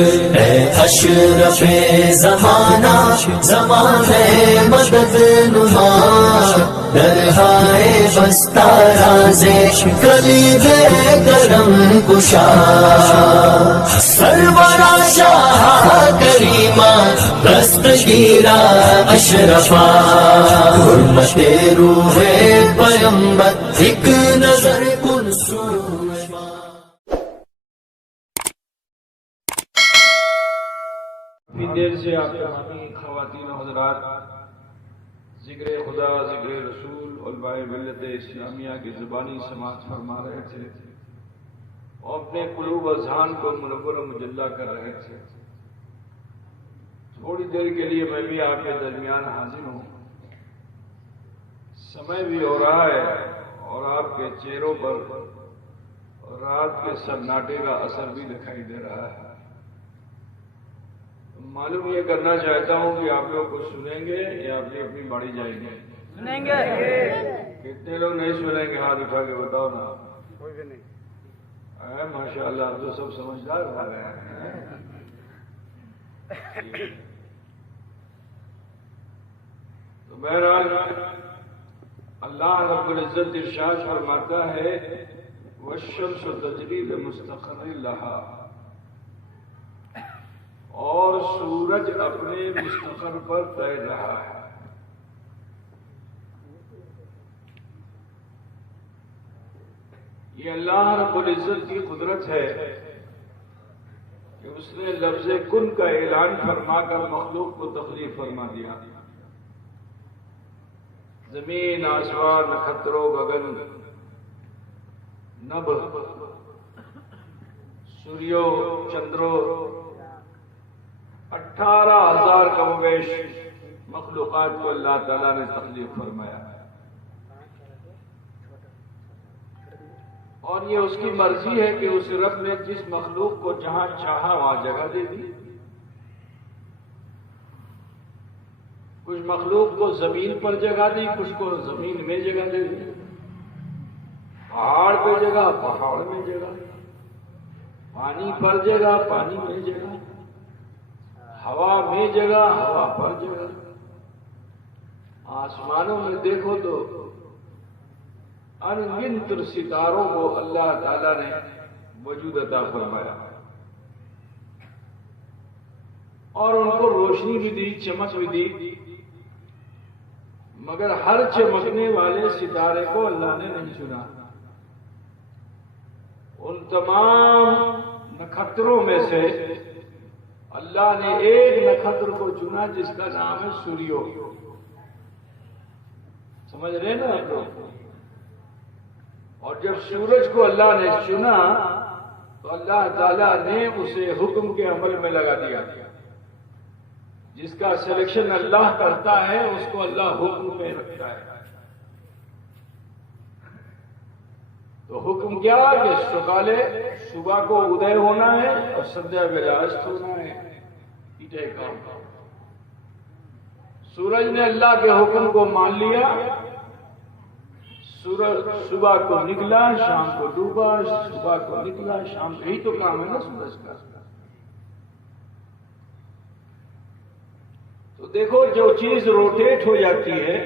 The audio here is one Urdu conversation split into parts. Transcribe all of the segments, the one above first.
اے اشرف زمانہ زمانے مدد نما درہائے بستہ رازے کلید کرم کشا سرورا شاہ کریمہ دستگیرہ اشرفا حرمت روح پیمبر ایک نظر کن سوما. دیر سے آپ تمامی خواتین و حضرات ذکر خدا ذکر رسول علماء ملت اسلامیہ کی زبانی سماعت فرما رہے تھے اور اپنے قلوب و اذہان کو منور و مجلہ کر رہے تھے. تھوڑی دیر کے لیے میں بھی آپ کے درمیان حاضر ہوں. سمے بھی ہو رہا ہے اور آپ کے چہروں پر رات کے سناٹے کا اثر بھی دکھائی دے رہا ہے. معلوم یہ کرنا چاہتا ہوں کہ آپ لوگ کچھ سنیں گے یا اپنی باڑی جائیں گے؟ سنیں گے. کتنے لوگ نہیں سنیں گے؟ ہاتھ اٹھا کے بتاؤ نا. کوئی بھی نہیں. ماشاء اللہ آپ تو سب سمجھدار آ رہے ہیں. تو بہرحال اللہ رب العزت ارشاد فرماتا ہے والشمس تجری لمستقر لها، اور سورج اپنے مستقر پر تیر رہا ہے. یہ اللہ رب العزت کی قدرت ہے کہ اس نے لفظ کن کا اعلان فرما کر مخلوق کو تخلیق فرما دیا. زمین، آسمان، نکھترو، گگن، نبھ، سوریو، چندرو، 18,000 کم و بیش مخلوقات کو اللہ تعالیٰ نے تخلیق فرمایا. اور یہ اس کی مرضی ہے کہ اس رب نے جس مخلوق کو جہاں چاہا وہاں جگہ دے دی. کچھ مخلوق کو زمین پر جگہ دی، کچھ کو زمین میں جگہ دے دی، پہاڑ پہ جگہ، پہاڑ میں جگہ، پانی پر جگہ، پانی میں جگہ، ہوا میں جگہ، ہوا پر جگہ. آسمانوں میں دیکھو تو انگنت ستاروں کو اللہ تعالیٰ نے وجود عطا فرمایا اور ان کو روشنی بھی دی، چمک بھی دی. مگر ہر چمکنے والے ستارے کو اللہ نے نہیں چنا. ان تمام نکھتروں میں سے اللہ نے ایک نکھتر کو چنا جس کا نام ہے سوریو. سمجھ رہے نا آپ لوگ؟ اور جب سورج کو اللہ نے چنا تو اللہ تعالیٰ نے اسے حکم کے عمل میں لگا دیا. جس کا سلیکشن اللہ کرتا ہے اس کو اللہ حکم میں رکھتا ہے. تو حکم کیا کہ سکالے صبح کو ادے ہونا ہے اور سندھیا ویلاست ہونا ہے. کام سورج نے اللہ کے حکم کو مان لیا. سورج صبح کو نکلا، شام کو ڈوبا، صبح کو نکلا، شام. یہی تو کام ہے نا سورج کا. تو دیکھو جو چیز روٹیٹ ہو جاتی ہے،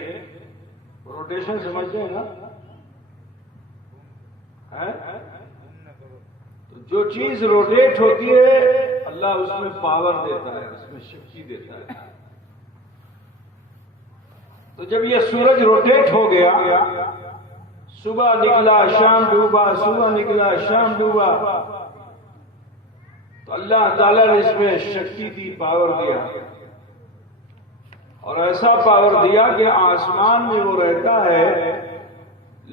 روٹیشن سمجھتے ہیں نا؟ تو جو چیز روٹیٹ ہوتی ہے اللہ اس میں پاور دیتا ہے، اس میں شکتی دیتا ہے. تو جب یہ سورج روٹیٹ ہو گیا، صبح نکلا شام ڈوبا، صبح نکلا شام ڈوبا، تو اللہ تعالیٰ نے اس میں شکتی دی، پاور دیا. اور ایسا پاور دیا کہ آسمان میں وہ رہتا ہے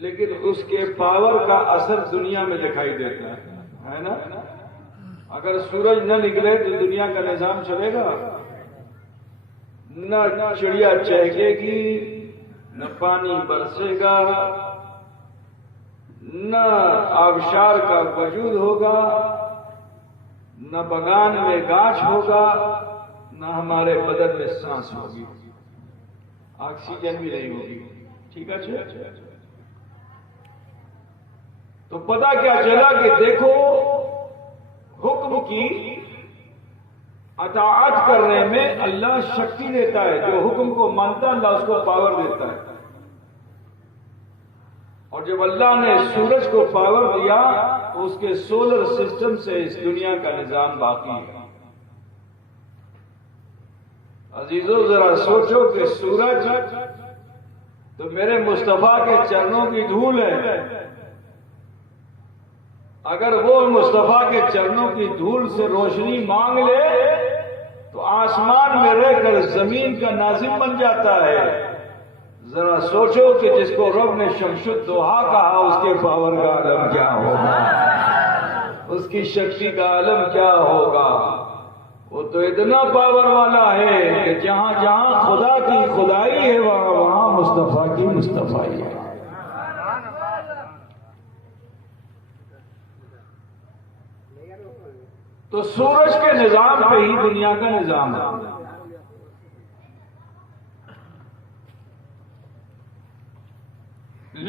لیکن اس کے پاور کا اثر دنیا میں دکھائی دیتا ہے نا؟ اگر سورج نہ نکلے تو دنیا کا نظام چلے گا؟ نہ چڑیا چہکے گی، نہ پانی برسے گا، نہ آبشار کا وجود ہوگا، نہ بغان میں گاچھ ہوگا، نہ ہمارے بدن میں سانس ہوگی، آکسیجن بھی نہیں ہوگی. ٹھیک ہے؟ تو پتہ کیا چلا کہ دیکھو حکم کی اطاعت کرنے میں اللہ شکتی دیتا ہے، جو حکم کو مانتا ہے اللہ اس کو پاور دیتا ہے. اور جب اللہ نے سورج کو پاور دیا تو اس کے سولر سسٹم سے اس دنیا کا نظام باقی ہے. عزیزو ذرا سوچو کہ سورج تو میرے مصطفیٰ کے چرنوں کی دھول ہے. اگر وہ مصطفیٰ کے چرنوں کی دھول سے روشنی مانگ لے تو آسمان میں رہ کر زمین کا ناظم بن جاتا ہے. ذرا سوچو کہ جس کو رب نے شمس الضحیٰ کہا اس کے پاور کا عالم کیا ہوگا، اس کی شکتی کا عالم کیا ہوگا. وہ تو اتنا پاور والا ہے کہ جہاں جہاں خدا کی خدائی ہے وہاں وہاں مصطفیٰ کی مصطفائی ہے. تو سورج کے نظام پہ ہی دنیا کا نظام ہے.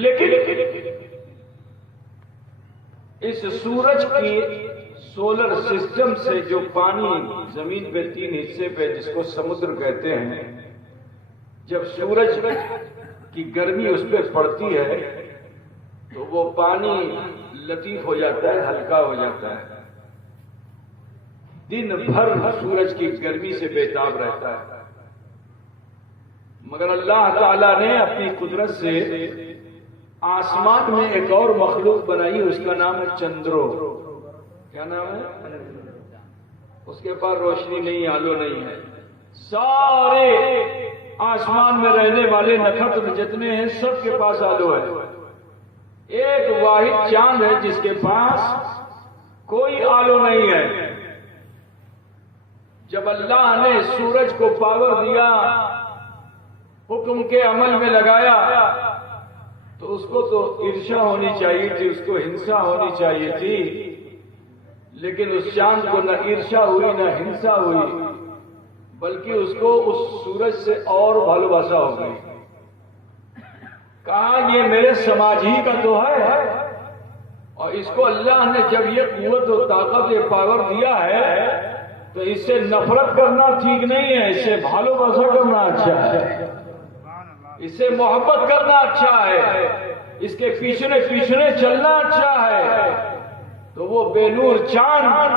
لیکن اس سورج کی سولر سسٹم سے جو پانی زمین پہ 3 حصے پہ جس کو سمندر کہتے ہیں، جب سورج کی گرمی اس پہ پڑتی ہے تو وہ پانی لطیف ہو جاتا ہے، ہلکا ہو جاتا ہے. دن بھر سورج کی گرمی سے بےتاب رہتا ہے. مگر اللہ تعالی نے اپنی قدرت سے آسمان میں ایک اور مخلوق بنائی، اس کا نام ہے چندرو. کیا نام ہے؟ اس کے پاس روشنی نہیں، آلو نہیں ہے. سارے آسمان میں رہنے والے نکھتر جتنے ہیں سب کے پاس آلو ہے. ایک واحد چاند ہے جس کے پاس کوئی آلو نہیں ہے. جب اللہ نے سورج کو پاور دیا، حکم کے عمل میں لگایا، تو اس کو تو عرشا ہونی چاہیے تھی، اس کو ہنسا ہونی چاہیے تھی. لیکن اس چاند کو نہ عرشا ہوئی نہ ہنسا ہوئی، بلکہ اس کو اس سورج سے اور بھالوباسا ہو گئی. کہا یہ میرے سماجی کا تو ہے، اور اس کو اللہ نے جب یہ قوت و طاقت یہ پاور دیا ہے تو اس سے نفرت کرنا ٹھیک نہیں ہے، اس سے بھالوباسا کرنا اچھا ہے، اس سے محبت کرنا اچھا ہے، اس کے پیچھے پیچھے چلنا اچھا ہے. تو وہ بے نور چاند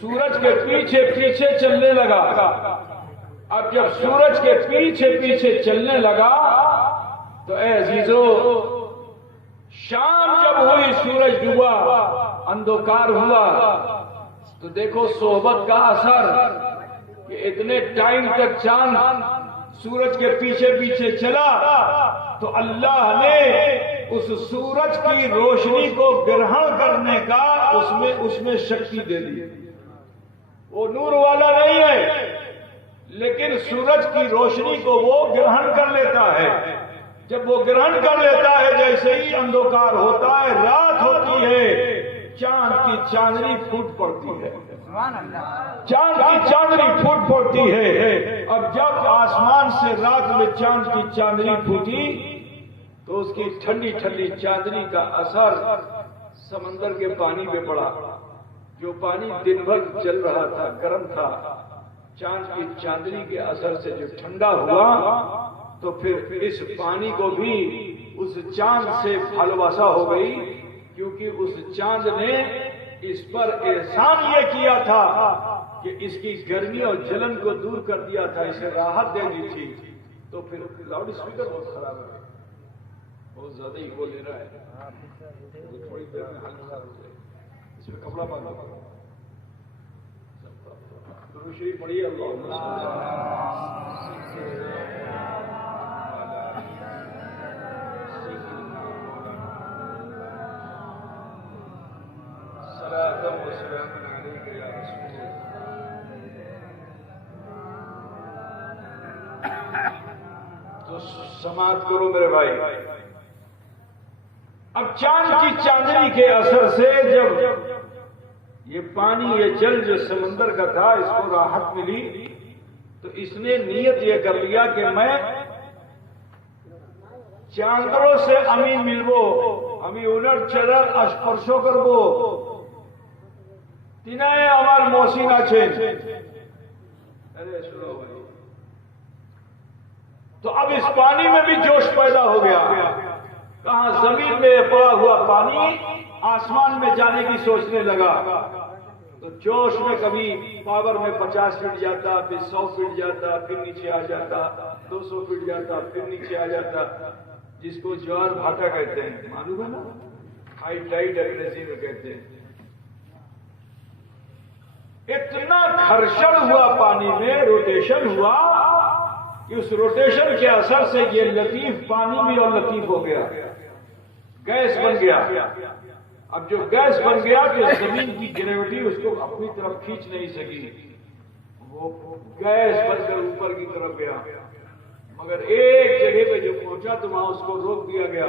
سورج کے پیچھے پیچھے چلنے لگا. اب جب سورج کے پیچھے پیچھے چلنے لگا تو اے عزیزو، شام جب ہوئی، سورج ڈوبا، اندھکار ہوا، تو دیکھو صحبت کا اثر کہ اتنے ٹائم تک چاند سورج کے پیچھے پیچھے چلا تو اللہ نے اس سورج کی روشنی کو گرہن کرنے کا اس میں شکتی دے دی. وہ نور والا نہیں ہے لیکن سورج کی روشنی کو وہ گرہن کر لیتا ہے. جب وہ گرہن کر لیتا ہے، جیسے ہی اندھکار ہوتا ہے، رات ہوتی ہے، چاند کی چاندنی پھوٹ پڑتی ہے. چاند کی چاندنی پھوٹ پڑتی ہے. اب جب آسمان سے رات میں چاند کی چاندنی پھوٹی تو اس کی ٹھنڈی ٹھنڈی چاندنی کا اثر سمندر کے پانی پہ پڑا. جو پانی دن بھر چل رہا تھا، گرم تھا، چاند کی چاندنی کے اثر سے جو ٹھنڈا ہوا تو پھر اس پانی کو بھی اس چاند سے بھالوباسا ہو گئی، کیونکہ اس چاند نے اس پر احسان یہ کیا تھا کہ اس کی گرمی اور جلن کو دور کر دیا تھا، اسے راحت دے دی تھی. تو پھر لاؤڈ اسپیکر بہت خراب ہے، بہت زیادہ ہی وہ لے رہا ہے، تھوڑی دیر میں حل خراب ہو جائے. اس میں کپڑا باندھا درود شریف پڑھیے. تو سماعت کرو میرے بھائی. اب چاند کی چاندنی کے اثر سے جب یہ پانی، یہ جل جو سمندر کا تھا، اس کو راحت ملی تو اس نے نیت یہ کر لیا کہ میں چاندروں سے امی ملبو، امی انر چرر اسپرشو کربو، تینائے আমার মসিন আছে, ارے سنو بھائی، تو اب اس پانی میں بھی جوش پیدا ہو گیا. کہاں زمین میں پڑا ہوا پانی آسمان میں جانے کی سوچنے لگا. تو جوش میں کبھی پاور میں 50 فٹ جاتا، پھر 100 فٹ جاتا، پھر نیچے آ جاتا، 200 فٹ جاتا، پھر نیچے آ جاتا، جس کو جوار بھاٹا کہتے ہیں، معلوم ہے نا، ہائی ٹائیڈ انگریزی میں کہتے ہیں. اتنا گھرشن ہوا پانی میں، روٹیشن ہوا کہ اس روٹیشن کے اثر سے یہ لطیف پانی بھی اور لطیف ہو گیا، گیس بن گیا. اب جو گیس بن گیا تو زمین کی گریوٹی اس کو اپنی طرف کھینچ نہیں سکی، وہ گیس بن کر اوپر کی طرف گیا. مگر ایک جگہ پہ جو پہنچا تو وہاں اس کو روک دیا گیا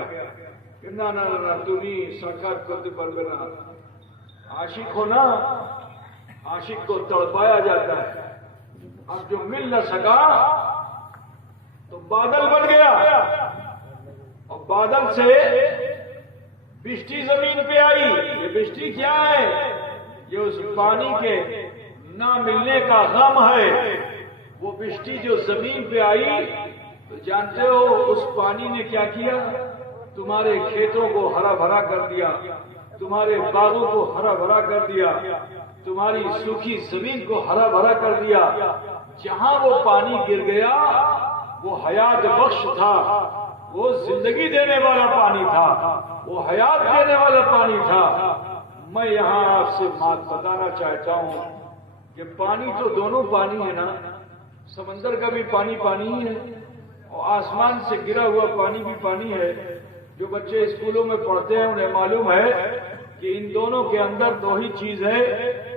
کہ نہ نہ نہ، تمہیں سرکار کرتے پڑ گنا، عاشق ہو نا، عاشق کو تڑپایا جاتا ہے. اب جو مل نہ سکا تو بادل بن گیا، اور بادل سے بجلی زمین پہ آئی. یہ بجلی کیا ہے؟ یہ اس پانی کے نہ ملنے کا غم ہے. وہ بجلی جو زمین پہ آئی تو جانتے ہو اس پانی نے کیا کیا؟ تمہارے کھیتوں کو ہرا بھرا کر دیا، تمہارے باغوں کو ہرا بھرا کر دیا، تمہاری سوکھی زمین کو ہرا بھرا کر دیا. جہاں وہ پانی گر گیا وہ حیات بخش تھا، وہ زندگی دینے والا پانی تھا، وہ حیات دینے والا پانی تھا. میں یہاں آپ سے بات بتانا چاہتا ہوں کہ پانی تو دونوں پانی ہے نا، سمندر کا بھی پانی پانی ہی ہے اور آسمان سے گرا ہوا پانی بھی پانی ہے. جو بچے اسکولوں میں پڑھتے ہیں انہیں معلوم ہے کہ ان دونوں کے اندر دو ہی چیز ہے،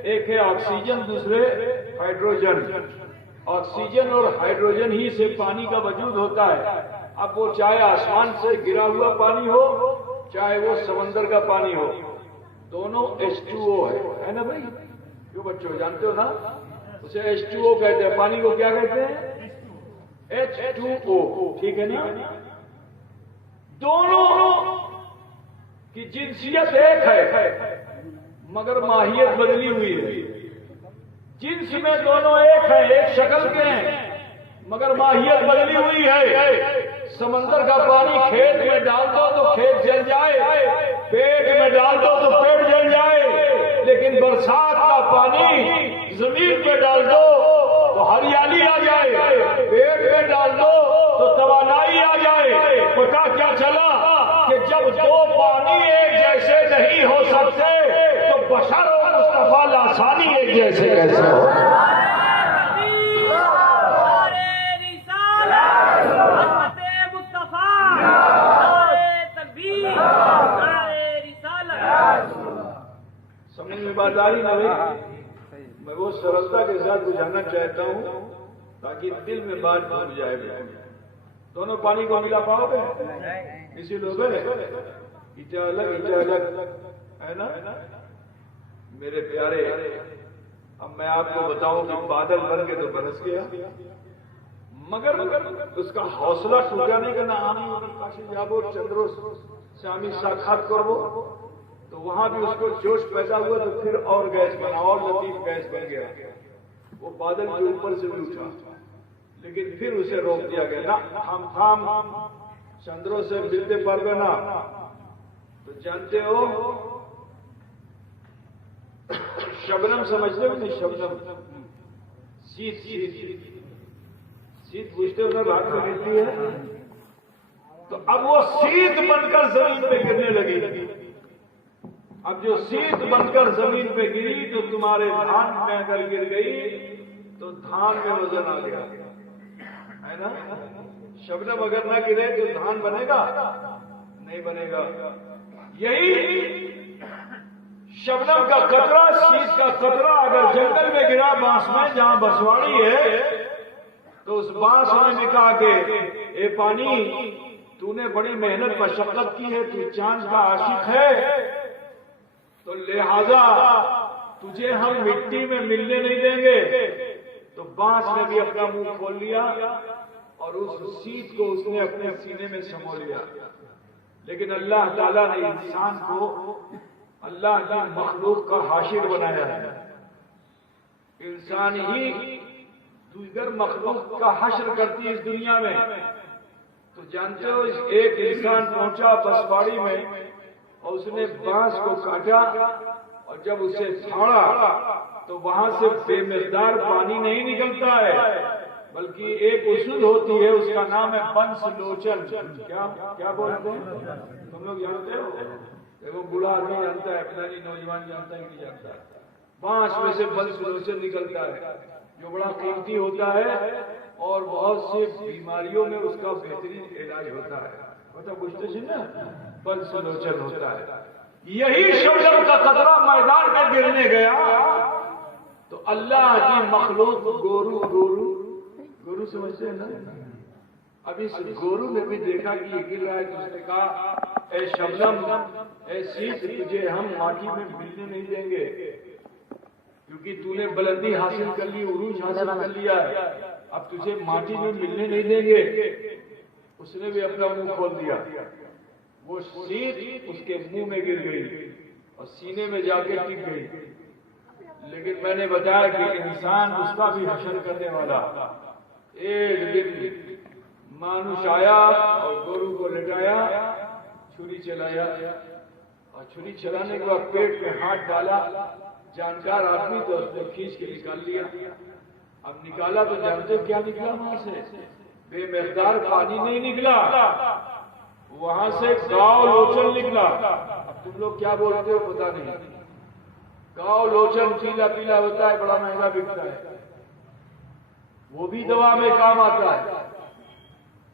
ایک ہے آکسیجن، دوسرے ہائیڈروجن. آکسیجن اور ہائیڈروجن ہی سے پانی کا وجود ہوتا ہے. اب وہ چاہے آسمان سے گرا ہوا پانی ہو چاہے وہ سمندر کا پانی ہو، دونوں H2O ہے نا بھائی؟ جو بچوں جانتے ہو نا، اسے H2O کہتے ہیں. پانی کو کیا کہتے ہیں؟ H2O. ٹھیک ہے نا؟ دونوں کی جنسیت ایک ہے مگر ماہیت بدلی ہوئی ہے. جنس میں دونوں ایک ہیں، ایک شکل کے ہیں مگر ماہیت بدلی ہوئی ہے. سمندر کا پانی کھیت میں ڈال دو تو کھیت جل جائے، پیٹ میں ڈال دو تو پیٹ جل جائے، لیکن برسات کا پانی زمین پہ ڈال دو تو ہریالی آ جائے، پیٹ میں ڈال دو تو توانائی آ جائے. پتا کیا چلا کہ جب دو پانی ایک جیسے نہیں ہو سکتے تو بشر اور مصطفیٰ لاسانی ایک جیسے کیسے ہو؟ سمجھ میں بات آ رہی نا بھائی؟ میں وہ سرلتا کے ساتھ بجھانا چاہتا ہوں تاکہ دل میں بات پہنچ جائے. دونوں پانی کو ملا پاؤ گے؟ اسی لوگ ایچا الگ ہے نا میرے پیارے. اب میں آپ کو بتاؤں کہ بادل بن کے تو برس گیا مگر اس کا حوصلہ ٹوٹا نہیں کرنا. کاشی جابو چندرو سامی ساکھات کرو تو وہاں بھی اس کو جوش پیدا ہوا تو پھر اور گیس بنا، اور لطیف گیس بن گیا. وہ بادل کے اوپر سے بھی اٹھا لیکن پھر اسے روک دیا گیا. نا ہم تھام چندروں سے ملتے پر گنا. تو جانتے ہو شبنم سمجھتے ہو نہیں؟ شبنم سیت پوچھتے ہو نا، رات میں ملتی ہے. تو اب وہ سیت بن کر زمین پہ گرنے لگی. اب جو سیت بن کر زمین پہ گری تو تمہارے دھان میں اگر گر گئی تو دھان میں وزن آ گیا ہے نا. شبنم اگر نہ گرے تو دھان بنے گا؟ نہیں بنے گا. یہی شبنم کا قطرہ، سیت کا قطرہ اگر جنگل میں گرا بانس میں جہاں بسواڑی ہے تو اس بانس نے کہا کہ اے پانی، تو نے بڑی محنت مشقت کی ہے، تو چاند کا عاشق ہے، تو لہذا تجھے ہم مٹی میں ملنے نہیں دیں گے. تو بانس نے بھی اپنا منہ کھول لیا اور اس سیت کو اس نے اپنے سینے میں سمو لیا. لیکن اللہ تعالیٰ نے انسان کو اللہ کی مخلوق کا حاشر بنایا ہے. انسان ہی دیگر مخلوق کا حشر کرتی ہے اس دنیا میں، تو جانتے ہو ایک انسان پہنچا بسواڑی میں اور اس نے بانس کو کاٹا، اور جب اسے پھاڑا تو وہاں سے بے مقدار پانی نہیں نکلتا ہے، بلکہ ایک اصول ہوتی ہے، اس کا نام ہے بنس لوچن۔ کیا بولتے ہیں تم لوگ جانتے ہو؟ دیکھو بوڑھا آدمی جانتا ہے، پتہ نہیں نوجوان جانتا ہے کہ نہیں جانتا ہے۔ بانس میں سے بنس لوچن نکلتا ہے جو بڑا قیمتی ہوتا ہے اور بہت سی بیماریوں میں اس کا بہترین علاج ہوتا ہے۔ مطلب پوچھتے ہیں نا، بنس لوچن ہوتا ہے۔ یہی شبنم کا قطرہ میدان میں گرنے گیا تو اللہ کی مخلوق گورو سمجھتے ہیں نا، اب اس گورو نے بھی دیکھا کہ یہ گر رہا ہے تو اس نے کہا اے شبنم، اے سیت، تجھے ہم ماٹی میں ملنے نہیں دیں گے، کیونکہ تو نے بلندی حاصل کر لی، عروج حاصل کر لیا ہے، اب تجھے ماٹی میں ملنے نہیں دیں گے۔ اس نے بھی اپنا منہ کھول دیا، وہ سیت اس کے منہ میں گر گئی اور سینے میں جا کے ٹک گئی۔ لیکن میں نے بتایا کہ انسان اس کا بھی حشر کرنے والا۔ ایک دن مانوش آیا اور گورو کو لٹایا، چھری چلایا، اور چھری چلانے کے بعد پیٹ میں ہاتھ ڈالا، جانکار آدمی تو اس نے کھینچ کے نکال لیا۔ اب نکالا تو جانتے کیا نکلا وہاں سے؟ بے مقدار پانی نہیں نکلا، وہاں سے گاؤ لوچن نکلا۔ اب تم لوگ کیا بولتے ہو پتا نہیں، گاؤ لوچن پیلا پیلا ہوتا ہے، بڑا مہنگا بکتا ہے، وہ بھی دوا میں کام آتا ہے۔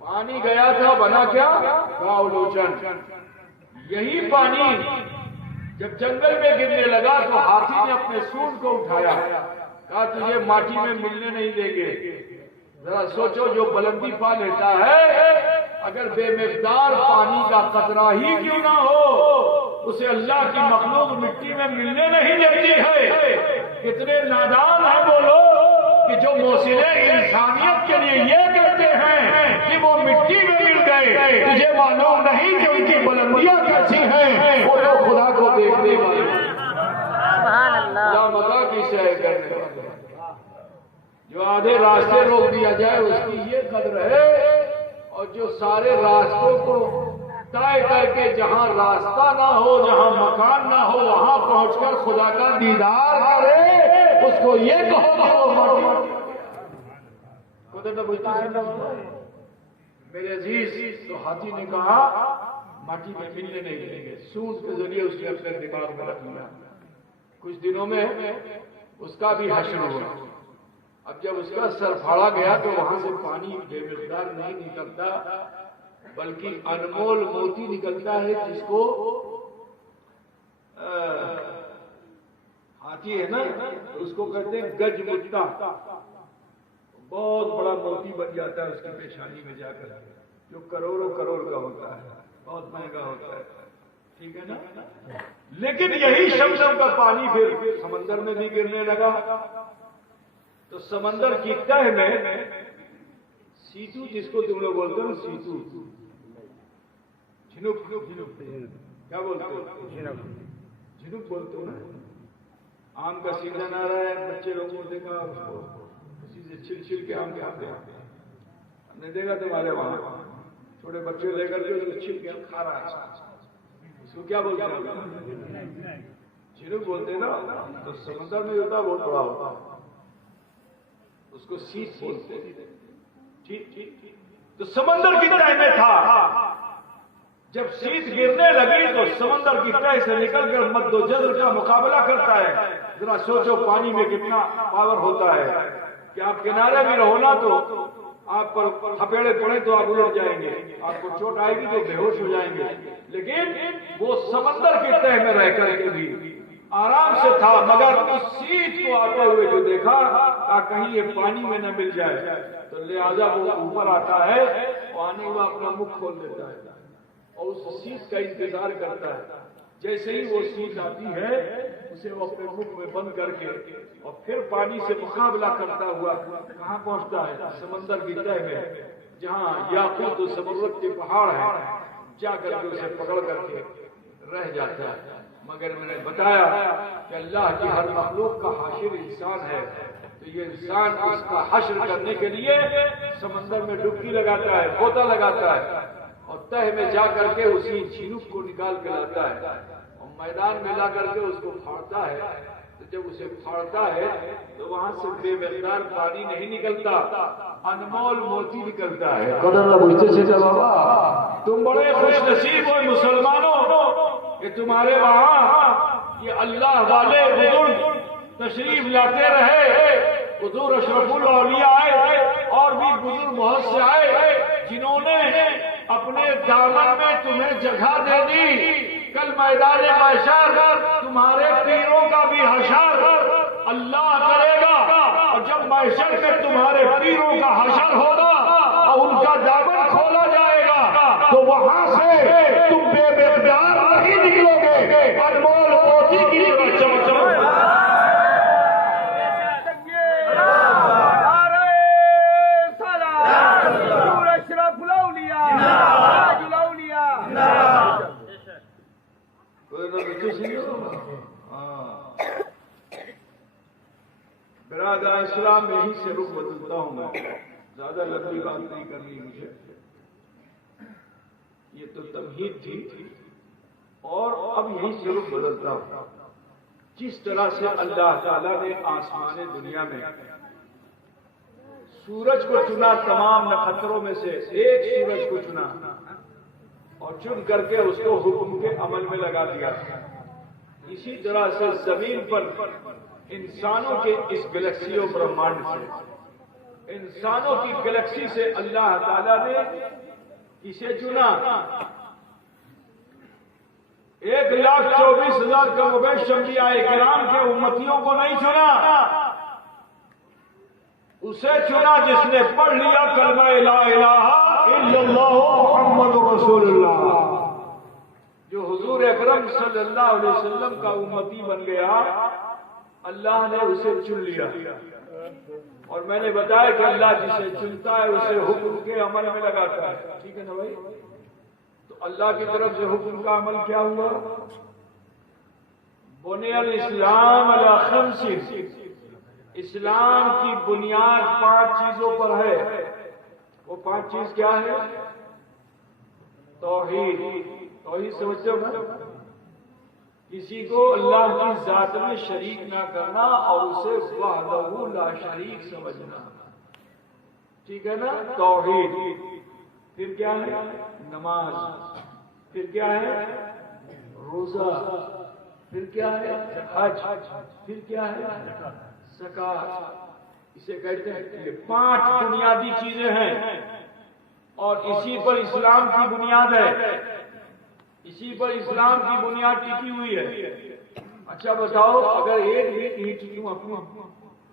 پانی گیا تھا، بنا کیا؟ گاؤ لوچن۔ یہی پانی جب جنگل میں گرنے لگا تو ہاتھی نے اپنے سونڈ کو اٹھایا، کہا تجھے ماٹی میں ملنے نہیں دیں گے۔ ذرا سوچو، جو بلندی پا لیتا ہے، اگر بے مقدار پانی کا قطرہ ہی کیوں نہ ہو، اسے اللہ کی مخلوق مٹی میں ملنے نہیں دیتی ہے۔ کتنے نادان ہیں وہ لوگ کہ جو موصلے انسانیت کے لیے یہ کہتے ہیں کہ وہ مٹی میں مل گئے، تجھے معلوم نہیں کہ ان کی بلندیاں کیسی ہیں، وہ تو خدا کو دیکھنے والے، خدا مزہ کی سیر کرنے والے۔ جو آدھے راستے روک دیا جائے اس کی یہ قدر ہے، اور جو سارے راستوں کو طے کر کے جہاں راستہ نہ ہو، جہاں مکان نہ ہو، وہاں پہنچ کر خدا کا دیدار کرے، اس کو یہ کہو میرے عزیز۔ تو ہاتھی نے کہا ماٹی میں ملنے نہیں دیں گے، سونڈ کے ذریعے اس نے اپنے دماغ میں رکھ لیا۔ کچھ دنوں میں اس کا بھی حشر ہوا۔ اب جب اس کا سر پھاڑا گیا تو وہاں سے پانی بے مقدار نہیں نکلتا، بلکہ انمول موتی نکلتا ہے، جس کو ہاتھی ہے نا، اس کو کہتے ہیں گج مٹا۔ بہت بڑا موتی بن جاتا ہے اس کی پیشانی میں جا کر، جو کروڑوں کروڑ کا ہوتا ہے، بہت مہنگا ہوتا ہے، ٹھیک ہے نا۔ لیکن یہی شبنم کا پانی پھر سمندر میں بھی گرنے لگا، تو سمندر کی تہ میں سیتو، جس کو تم لوگ بولتے ہو سیتو، جھنک، کیا بولتے ہو؟ جھنک بولتے ہو نا۔ آم کا سیزن آ رہا ہے، بچے لوگوں نے دیکھا اس کو اسی سے چھل چھل کے آم کھاتے ہیں، ہم نے دیکھا تمہارے وہاں چھوٹے بچے لے کر کے اس کو چھل کے کھا رہا ہے، اس کو کیا بولتے ہیں؟ جھنک بولتے ہیں نا۔ تو سمندر میں ہوتا ہے، بہت بڑا ہوتا ہے، اس کو سیت بولتے ہیں، ٹھیک۔ تو سمندر کی تہ میں تھا، جب سیت گرنے لگی تو سمندر کی تہ سے نکل کر مد و جزر کا مقابلہ کرتا ہے۔ ذرا سوچو پانی میں کتنا پاور ہوتا ہے کہ آپ کنارے بھی رہو نا تو آپ پر تھپیڑے پڑے تو آپ الٹ جائیں گے، آپ کو چوٹ آئے گی تو بے ہوش ہو جائیں گے، لیکن وہ سمندر کی تہ میں رہ کر کے بھی آرام سے تھا۔ مگر اس سیت کو آتے ہوئے جو دیکھا کہیں یہ پانی میں نہ مل جائے، تو لہذا وہ اوپر آتا ہے، پانی میں اپنا منہ کھول دیتا ہے اور اس سیت کا انتظار کرتا ہے۔ جیسے ہی وہ سیت آتی ہے، اسے وہ اپنے منہ میں بند کر کے اور پھر پانی سے مقابلہ کرتا ہوا کہاں پہنچتا ہے؟ سمندر کی تہ میں، جہاں یاقوت و زمرد کے پہاڑ ہیں، جا کر کے اسے پکڑ کر کے رہ جاتا ہے۔ مگر میں نے بتایا کہ اللہ کی ہر مخلوق کا حاشر انسان ہے، تو یہ انسان اس کا حشر کرنے کے لیے سمندر میں ڈبکی لگاتا ہے، غوطہ لگاتا ہے، اور تہ میں جا کر کے اسی جھینک کو نکال کے لاتا ہے اور میدان میں لا کر کے اس کو پھاڑتا ہے۔ تو جب اسے پھاڑتا ہے تو وہاں سے بے مقدار پانی نہیں نکلتا، انمول موتی نکلتا ہے۔ بابا تم بڑے خوش نصیب ہو مسلمانوں کہ تمہارے وہاں یہ اللہ والے بزرگ تشریف لاتے رہے، حضور اشرف الاولیاء آئے اور بھی بزرگ بہت سے آئے جنہوں نے اپنے دامن میں تمہیں جگہ دے دی۔ کل میدان محشر تمہارے پیروں کا بھی حشر اللہ کرے گا، اور جب محشر میں تمہارے پیروں کا حشر ہوگا اور ان کا دامن کھولا جائے گا تو وہاں سے تم بے مقدار نہیں نکلو گے، انمول موتی کی طرح چمک برادر اسلام میں ہی سے رخ بدلتا ہوں میں، زیادہ لمبی بات نہیں کرنی مجھے، یہ تو تمہید تھی اور اب یہی سے رخ بدلتا ہوں۔ جس طرح سے اللہ تعالیٰ نے آسمان دنیا میں سورج کو چنا، تمام نکھتروں میں سے ایک سورج کو چنا اور چن کر کے اس کو حکم کے عمل میں لگا دیا، اسی طرح سے زمین پر انسانوں کے اس گلیکسی و برہمانڈ سے، انسانوں کی گلیکسی سے اللہ تعالیٰ نے اسے چنا۔ 1,24,000 کم و بیش انبیاء کرام کے امتیوں کو نہیں چنا، اسے چنا جس نے پڑھ لیا کلمہ لا الہ الا اللہ محمد رسول اللہ، جو حضور اکرم صلی اللہ علیہ وسلم کا امتی بن گیا، اللہ نے اسے چن لیا۔ اور میں نے بتایا کہ اللہ جسے چنتا ہے اسے حکم کے عمل میں لگاتا ہے، ٹھیک ہے نا بھائی؟ تو اللہ کی طرف سے حکم کا عمل کیا ہوا؟ بنی الاسلام علی خمس، اسلام کی بنیاد 5 چیزوں پر ہے۔ وہ 5 چیز کیا ہے؟ توحید۔ توحید سمجھتے ہو نا؟ کسی کو اللہ کی ذات میں شریک نہ کرنا اور اسے وحدہ لا شریک سمجھنا، ٹھیک ہے نا؟ توحید۔ پھر کیا ہے؟ نماز۔ پھر کیا ہے؟ روزہ۔ پھر کیا ہے؟ حج۔ پھر کیا ہے؟ زکات۔ اسے کہتے ہیں یہ 5 بنیادی چیزیں ہیں اور اسی پر اسلام کی بنیاد ہے، اسی پر اسلام کی بنیاد ٹکی ہوئی ہے۔ اچھا بتاؤ، اگر ایک بھی اینٹ کیوں اپنی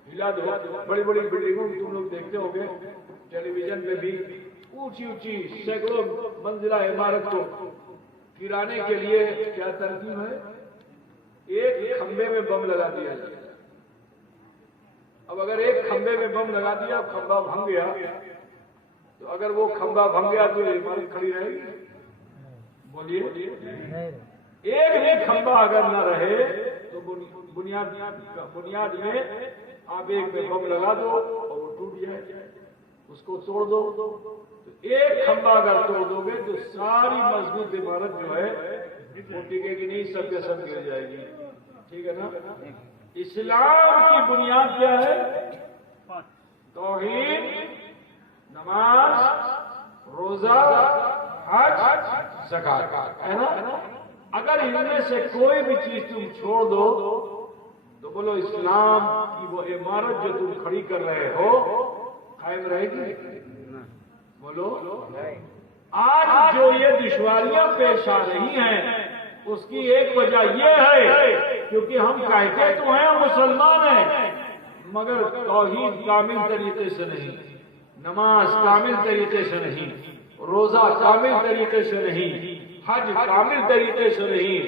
ہلا دو، بڑی بڑی بلڈنگوں میں تم لوگ دیکھتے ہو گے ٹیلی ویژن میں بھی، اونچی اونچی سینکڑوں منزلہ عمارت کو گرانے کے لیے کیا ترکیب ہے؟ ایک کھمبے میں بم لگا دیا جائے۔ اب اگر ایک کھمبے میں بم لگا دیا، کھمبا بھنگ گیا، تو اگر وہ کھمبا بھنگ گیا تو عمارت کھڑی رہے گی؟ بولیے، ایک بھی کھمبا اگر نہ رہے تو بنیاد میں آپ ایک میں بم لگا دو اور وہ ٹوٹ جائے، اس کو توڑ دو، تو ایک کھمبا اگر توڑ دو گے تو ساری مضبوط عمارت جو ہے وہ ٹکے گی نہیں، سب کے سب گر جائے گی، ٹھیک ہے نا؟ اسلام کی بنیاد کیا ہے؟ توحید، نماز، روزہ، حج، زکات، ہے نا؟ اگر ان میں سے کوئی بھی چیز تم چھوڑ دو تو بولو اسلام کی وہ عمارت جو تم کھڑی کر رہے ہو قائم رہے گی؟ بولو۔ آج جو یہ دشواریاں پیش آ رہی ہیں اس کی ایک وجہ یہ ہے کیونکہ ہم کہتے تو ہیں مسلمان ہیں مگر توحید کامل طریقے سے نہیں، نماز کامل طریقے سے نہیں، روزہ کامل طریقے سے نہیں، حج کامل طریقے سے نہیں،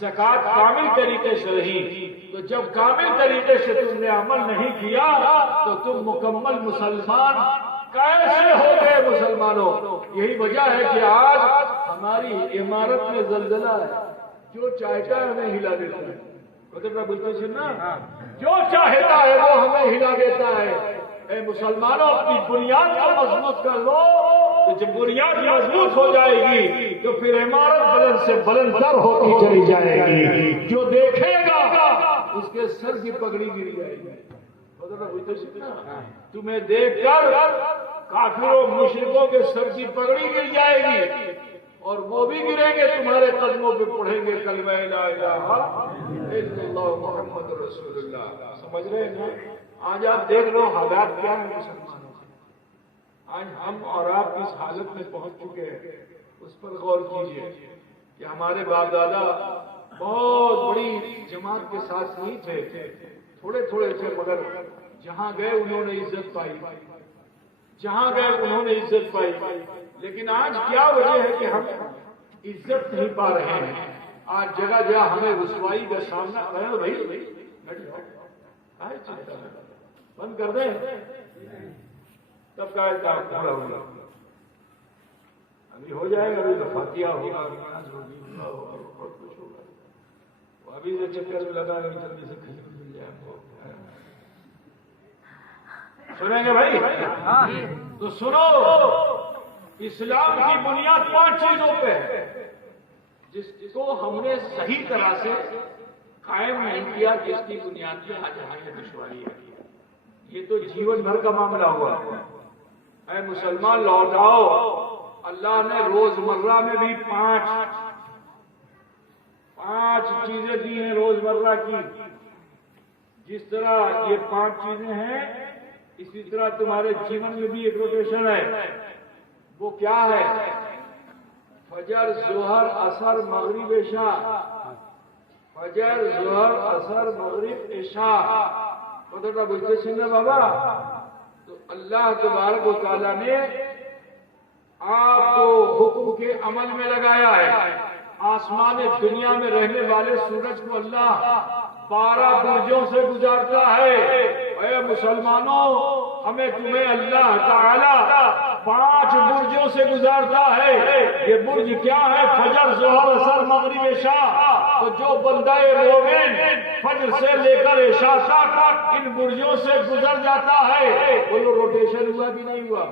زکات کامل طریقے سے نہیں۔ تو جب کامل طریقے سے تم نے عمل نہیں کیا تو تم مکمل مسلمان کیسے ہو گئے مسلمانوں؟ یہی وجہ ہے کہ آج ہماری عمارت میں زلزلہ ہے، جو چاہتا ہے ہمیں ہلا دیتا ہے. بولتے سننا, جو چاہتا ہے وہ ہمیں ہلا دیتا ہے. اے مسلمانوں, اپنی بنیاد کو مضبوط کر لو, تو جب بنیاد مضبوط ہو جائے گی تو پھر عمارت بلند سے بلند تر ہوتی چلی جائے گی. جو دیکھے گا اس کے سر کی پگڑی گر جائے گی. تمہیں دیکھ کر کافروں مشرکوں کے سر کی پگڑی گر جائے گی, اور وہ بھی گریں گے, تمہارے قدموں پہ پڑھیں گے کلمہ لا الہ الا اللہ محمد رسول اللہ. سمجھ رہے ہیں؟ آج آپ دیکھ لو حالات کیا ہیں مسلمانوں کے. آج ہم اور آپ کس حالت میں پہنچ چکے ہیں, اس پر غور کیجئے کہ ہمارے باپ دادا بہت بڑی جماعت کے ساتھ نہیں تھے, تھوڑے تھوڑے تھے, مگر جہاں گئے انہوں نے عزت پائی, جہاں گئے انہوں نے عزت پائی. لیکن آج کیا وجہ ہے کہ ہم عزت نہیں پا رہے ہیں؟ آج جگہ جگہ ہمیں رسوائی کا سامنا کرنا. بھائی بند کر دیں تب کا پورا ہوگا, ابھی ہو جائے گا, ابھی تو فاتحہ ہوگا, بہت کچھ ہوگا. ابھی جو چکر میں لگا ہے جلدی سے کھجور مل جائے ہم کو. سنیں گے بھائی؟ تو سنو, اسلام کی بنیاد 5 چیزوں پہ ہے, جس کو ہم نے صحیح طرح سے قائم نہیں کیا, جس کی بنیاد پہ آج ہمیں دشواری ہے. یہ تو جیون بھر کا معاملہ ہوا. اے مسلمان لوٹ آؤ, اللہ نے روزمرہ میں بھی 5 چیزیں دی ہیں روزمرہ کی. جس طرح یہ 5 چیزیں ہیں, اسی طرح تمہارے جیون میں بھی ایک روٹیشن ہے. وہ کیا ہے؟ فجر, ظہر, عصر, مغرب, عشاء. فجر, ظہر, عصر, مغرب, عشاء. بتا بولتے سننا بابا. تو اللہ تبارک و تعالیٰ نے آپ کو حکم کے عمل میں لگایا ہے. آسمان دنیا میں رہنے والے سورج کو اللہ 12 برجوں سے گزارتا ہے. اے مسلمانوں, ہمیں تمہیں اللہ تعالیٰ 5 برجوں سے گزارتا ہے. یہ برج کیا ہے؟ فجر, ظہر, عصر, مغرب, عشاء. تو جو بندہ مومن فجر سے لے کر عشاء تک ان برجوں سے گزر جاتا ہے, وہ روٹیشن ہوا کہ نہیں ہوا؟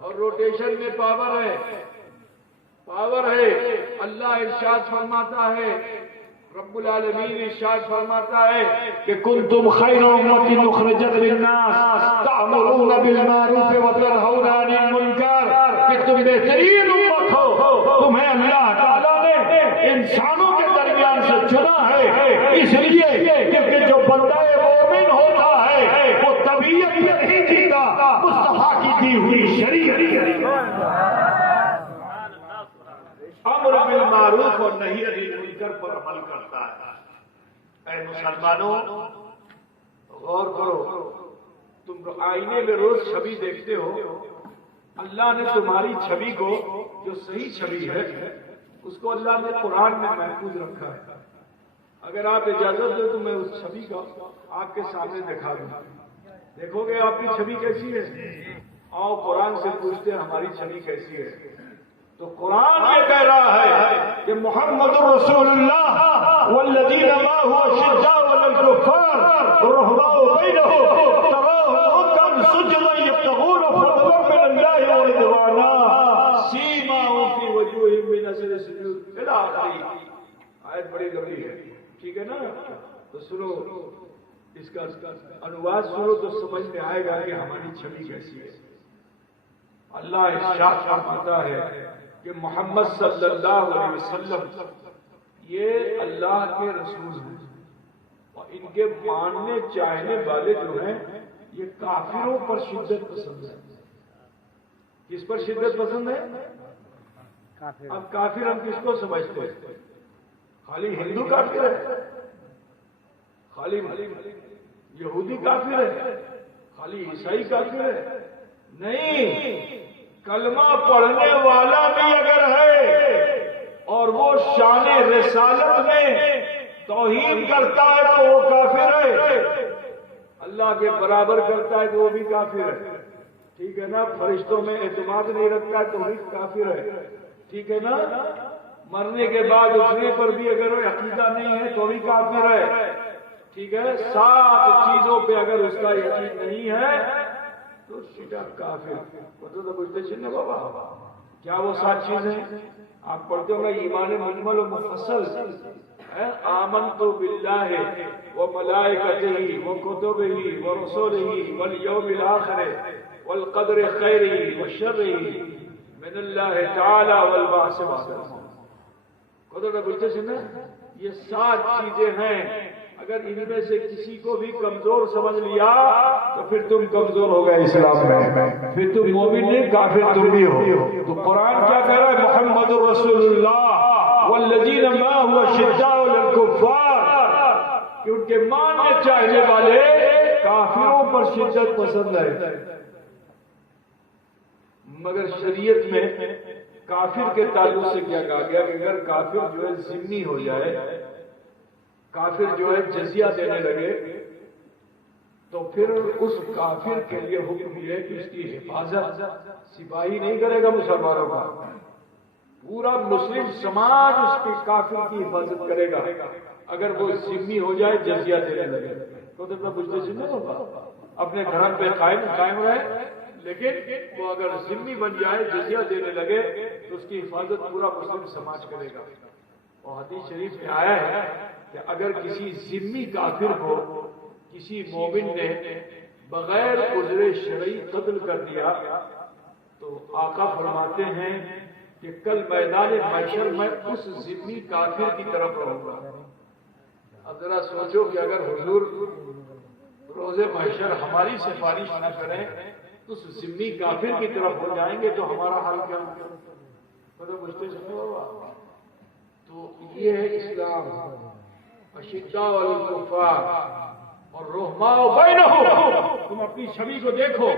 اور روٹیشن میں پاور ہے, پاور ہے. اللہ ارشاد فرماتا ہے, رب العالمین ارشاد فرماتا ہے کہ کنتم خیر امۃ اخرجت للناس تأمرون بالمعروف وتنہون عن المنکر. کہ تم بہترین امت ہو, تمہیں اللہ تعالیٰ نے انسانوں کے درمیان سے چنا ہے, اس لیے کہ جو بندہ مومن ہوتا ہے وہ طبیعت میں نہیں جیتا, مصطفیٰ کی دی ہوئی شریعت امر بالمعروف اور نہی عن المنکر پر عمل کرتا ہے. اے مسلمانوں غور کرو, تم آئینے میں روز چھوی دیکھتے ہو. اللہ نے تمہاری چھوی کو, جو صحیح چھوی ہے, اس کو اللہ نے قرآن میں محفوظ رکھا ہے. اگر آپ اجازت دیں تو میں اس چھوی کو آپ کے سامنے دکھا دوں. دیکھو گے آپ کی چھوی کیسی ہے؟ آؤ قرآن سے پوچھتے ہیں ہماری چھوی کیسی ہے. تو قرآن یہ کہہ رہا ہے کہ محمد رسول اللہ والذین معه اشداء علی الکفار رحماء بینہم تراہم رکعا سجدا یبتغون فضلا من اللہ ورضوانا سیماہم فی وجوہہم من اثر السجود. آیت بڑی لمبی ہے, ٹھیک ہے نا؟ تو سنو, اس کا انواد سنو تو سمجھ میں آئے گا کہ ہماری چھوی کیسی ہے. اللہ ارشاد فرماتا ہے کہ محمد صلی اللہ علیہ وسلم یہ اللہ کے رسول ہیں, اور ان کے ماننے چاہنے والے جو ہیں یہ کافروں پر شدت پسند ہے. کس پر شدت پسند ہے؟ اب کافر ہم کس کو سمجھتے ہیں؟ خالی ہندو کافر ہے, خالی یہودی کافر ہے, خالی عیسائی کافر ہے؟ نہیں, کلمہ پڑھنے والا بھی اگر ہے اور وہ شان رسالت میں توہین کرتا ہے تو وہ کافر ہے. اللہ کے برابر کرتا ہے تو وہ بھی کافر ہے, ٹھیک ہے نا؟ فرشتوں میں اعتماد نہیں رکھتا ہے تو بھی کافر ہے, ٹھیک ہے نا؟ مرنے کے بعد اٹھنے پر بھی اگر عقیدہ نہیں ہے تو بھی کافر ہے. ٹھیک ہے، 7 چیزوں پہ اگر اس کا یقین نہیں ہے تو سیدھا کافر. تو پوچھتے چلے بابا کیا وہ 7 چیزیں آپ پڑھتے ہو نا؟ ایمان مجمل و مفصل ہے. آمنت باللہ و ملائکتہ و کتبہ و رسولہ والیوم الآخر والقدر خیرہ و شرہ من اللہ تعالی والبعث بعد الموت. قدر پوچھتے سے نا یہ 7 چیزیں ہیں. اگر ان میں سے کسی کو بھی کمزور سمجھ لیا تو پھر تم کمزور ہو گئے اسلام میں، پھر تم مومن نہیں کافر تم بھی ہو. تو قرآن کیا کہہ رہا ہے؟ محمد رسول اللہ والذین معہ اشداء علی الکفار، کہ ان کے ماننے چاہنے والے کافروں پر شدت پسند ہے. مگر شریعت میں کافر کے تعلق سے کیا کہا گیا کہ اگر کافر جو ہے ذمہ ہو جائے، کافر جو ہے جزیہ دینے لگے، تو پھر اس کافر کے لیے حکم یہ ہے کہ اس کی حفاظت سپاہی نہیں کرے گا مسلمانوں کا، پورا مسلم سماج اس کے کافر کی حفاظت کرے گا اگر وہ ذمہ ہو جائے جزیہ دینے لگے. تو میں پوچھتے نہیں ہوگا اپنے گھر پہ قائم رہے، لیکن وہ اگر ذمہ بن جائے جزیہ دینے لگے تو اس کی حفاظت پورا مسلم سماج کرے گا. اور حدیث شریف میں آیا ہے کہ اگر کسی ذمی کافر کو کسی مومن نے بغیر عذر شرعی قتل کر دیا تو آقا فرماتے ہیں کہ کل میدان محشر میں اس ذمی کافر کی طرف رہوں گا. اب ذرا سوچو کہ اگر حضور روز محشر ہماری سفارش نہ کریں تو اس ذمی کافر کی طرف ہو جائیں گے تو ہمارا حال کیا ہوگا؟ مطلب مجھتے سمجھے بابا. تو یہ ہے اسلام. اشداء علی الکفار اور رحماء بینہم. تم اپنی چھوی کو دیکھو،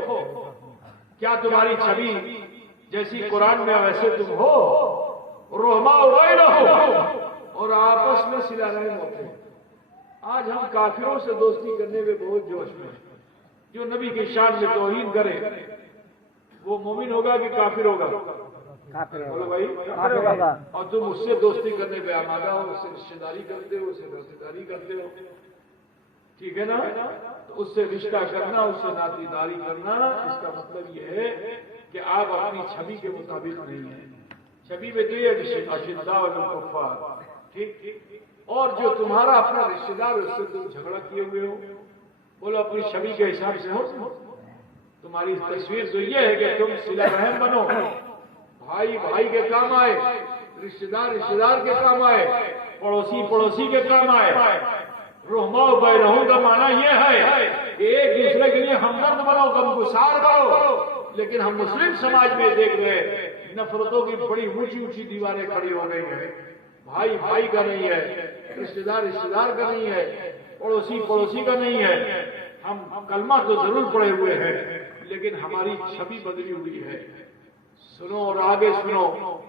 کیا تمہاری چھوی جیسی قرآن میں ویسے تم ہو؟ رحماء بینہم، اور آپس میں صلہ رحم ہوتے ہیں. آج ہم کافروں سے دوستی کرنے میں بہت جوش میں ہیں. جو نبی کی شان میں توہین کرے وہ مومن ہوگا کہ کافر ہوگا؟ بولو بھائی کافر ہوگا. اور تم اس سے دوستی کرنے پہ آمادہ ہو، اس سے رشتہ داری کرتے ہو، اس سے رشتہ داری کرتے ہو. ٹھیک ہے نا؟ تو اس سے رشتہ کرنا، اس سے ناطی داری کرنا، اس کا مطلب یہ ہے کہ آپ اپنی چھوی کے مطابق نہیں ہیں. چھوی میں تو یہ اشداء علی الکفار، ٹھیک. اور جو تمہارا اپنا رشتہ دار اس سے تم جھگڑا کیے ہوئے ہو، بولو اپنی چھوی کے حساب سے ہو. تمہاری تصویر تو یہ ہے کہ تم صلہ رحم بنو، بھائی بھائی کے کام آئے، رشتہ دار کے کام آئے، پڑوسی کے کام آئے. رحماء بینہم کا معنی یہ ہے کہ ایک دوسرے کے لیے ہمدرد بنو، غمگسار کرو. لیکن ہم مسلم سماج میں دیکھ رہے نفرتوں کی بڑی اونچی دیواریں کھڑی ہو گئی ہیں. بھائی کا نہیں ہے، رشتہ دار کا نہیں ہے، پڑوسی کا نہیں ہے. ہم کلمہ تو ضرور پڑے ہوئے ہیں لیکن ہماری چھوی بدلی ہوئی ہے. سنو اور آگے سنو،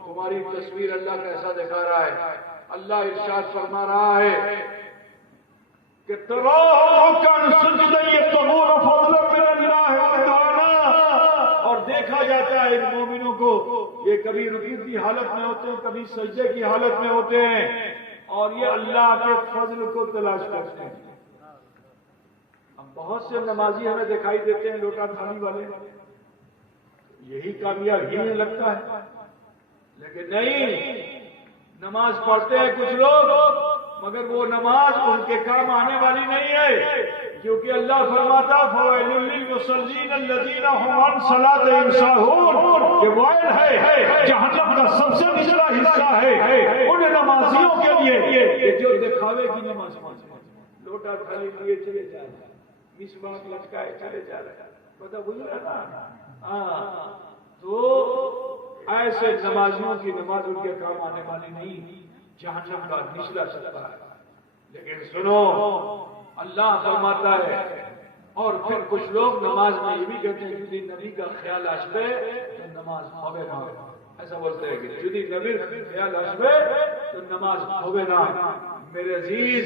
تمہاری تصویر اللہ کیسا دکھا رہا ہے. اللہ ارشاد فرما رہا ہے کہ اور دیکھا جاتا ہے ان مومنوں کو یہ کبھی رکوع کی حالت میں ہوتے ہیں، کبھی سجدے کی حالت میں ہوتے ہیں، اور یہ اللہ کے فضل کو تلاش کرتے ہیں. اب بہت سے نمازی ہمیں دکھائی دیتے ہیں لوٹا تھالی والے، یہی کامیاب ہی لگتا ہے. لیکن نہیں، نماز پڑھتے ہیں کچھ لوگ مگر وہ نماز ان کے کام آنے والی نہیں ہے، کیونکہ اللہ فرماتا فویل للمصلین الذین هم عن صلاتهم ساہون، کہ ویل ہے جہنم کا سب سے نچلا حصہ ہے ان نمازیوں کے لیے کہ جو دکھاوے کی نماز پڑھتے ہیں، لوٹا تھالی لیے چلے جا رہے ہیں، مسواک لٹکائے چلے جا رہے ہیں. پتہ بھول رہا نا؟ تو ایسے نمازیوں کی نماز ان کے کام آنے والی نہیں، جہنم کا نچلا سطح ہے. لیکن سنو، اللہ فرماتا ہے اور پھر کچھ لوگ نماز میں یہ بھی کہتے ہیں جدی نبی کا خیال آشبے تو نماز ہوئے نہ. ایسا بولتے ہیں کہ جدی نبی کا خیال آشبے تو نماز ہوئے نہ. میرے عزیز،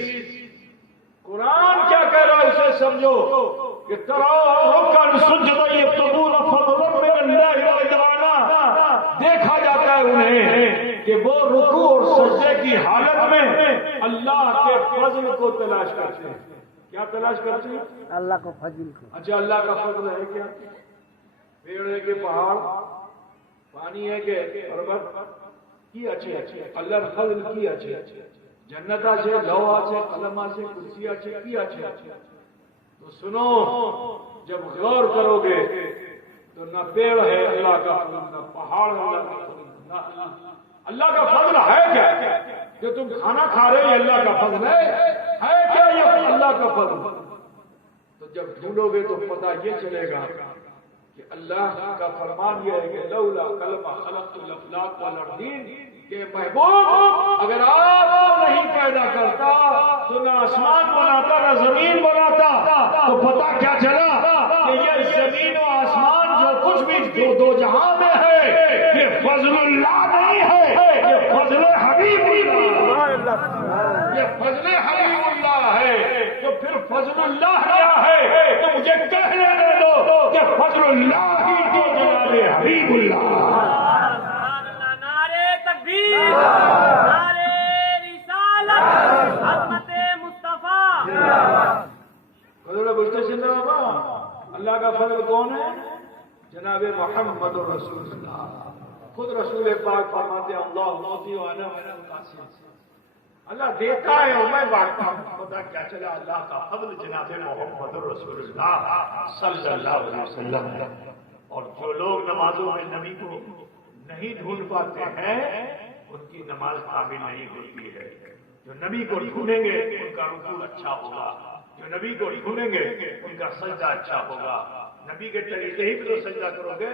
قرآن کیا کہہ رہا ہے اسے سمجھو کہ رکعن سجدا یبتغون فضلا من اللہ ورضوانا. دیکھا جاتا ہے انہیں کہ وہ رکوع اور کی حالت میں اللہ کے فضل کو تلاش کرتے ہیں. کیا تلاش کرتے ہیں؟ اللہ کو فضل کو. اچھا اللہ کا فضل ہے کیا؟ پیڑ ہے کہ پہاڑ، پانی ہے کہ پربت کی اچھے اللہ فضل کی اچھے جنت আছে لو আছে قلم আছে کرسی আছে کی اچھے. تو سنو، جب غور کرو گے تو نہ پیڑ ہے اللہ کا فضل، نہ پہاڑ اللہ کا فضل، نہ اللہ کا فضل ہے کیا؟ جو تم کھانا کھا رہے ہیں اللہ کا فضل ہے کیا یہ اللہ کا فضل؟ تو جب ڈھونڈو گے تو پتہ یہ چلے گا کہ اللہ کا فرمان یہ ہے کہ لولا کلمہ خلقت الافلاک والارضین، کہ محبوب اگر آپ نہیں پیدا کرتا تو نہ آسمان بناتا نہ زمین بناتا. تو پتہ کیا چلا کہ یہ زمین و آسمان جو کچھ بھی دو جہاں میں ہے یہ فضل اللہ نہیں ہے، یہ فضل حبیب اللہ، یہ فضل حبیب اللہ ہے. تو پھر فضل اللہ کیا ہے؟ تو مجھے کہنے دے دو کہ فضل اللہ ہی تو جناب حبیب اللہ. نعرے تکبیر، نعرے رسالت، عظمت مصطفیٰ. اللہ کا فضل کون ہے؟ جناب محمد رسول اللہ. خود رسول پاک فرماتے ہیں اللہ موتی وانا اللہ دیتا ہے اور میں بانٹتا ہوں. پتہ کیا چلا اللہ کا فضل جناب محمد رسول اللہ صلی اللہ علیہ وسلم. اور جو لوگ نمازوں میں نبی کو نہیں ڈھونڈ پاتے ہیں ان کی نماز قابل نہیں ہوتی ہے. جو نبی کو ڈھونڈیں گے ان کا رکوع اچھا ہوگا، جو نبی کو ڈھونڈیں گے ان کا سجدہ اچھا ہوگا. نبی کے طریقے ہی تو سجدہ کرو گے.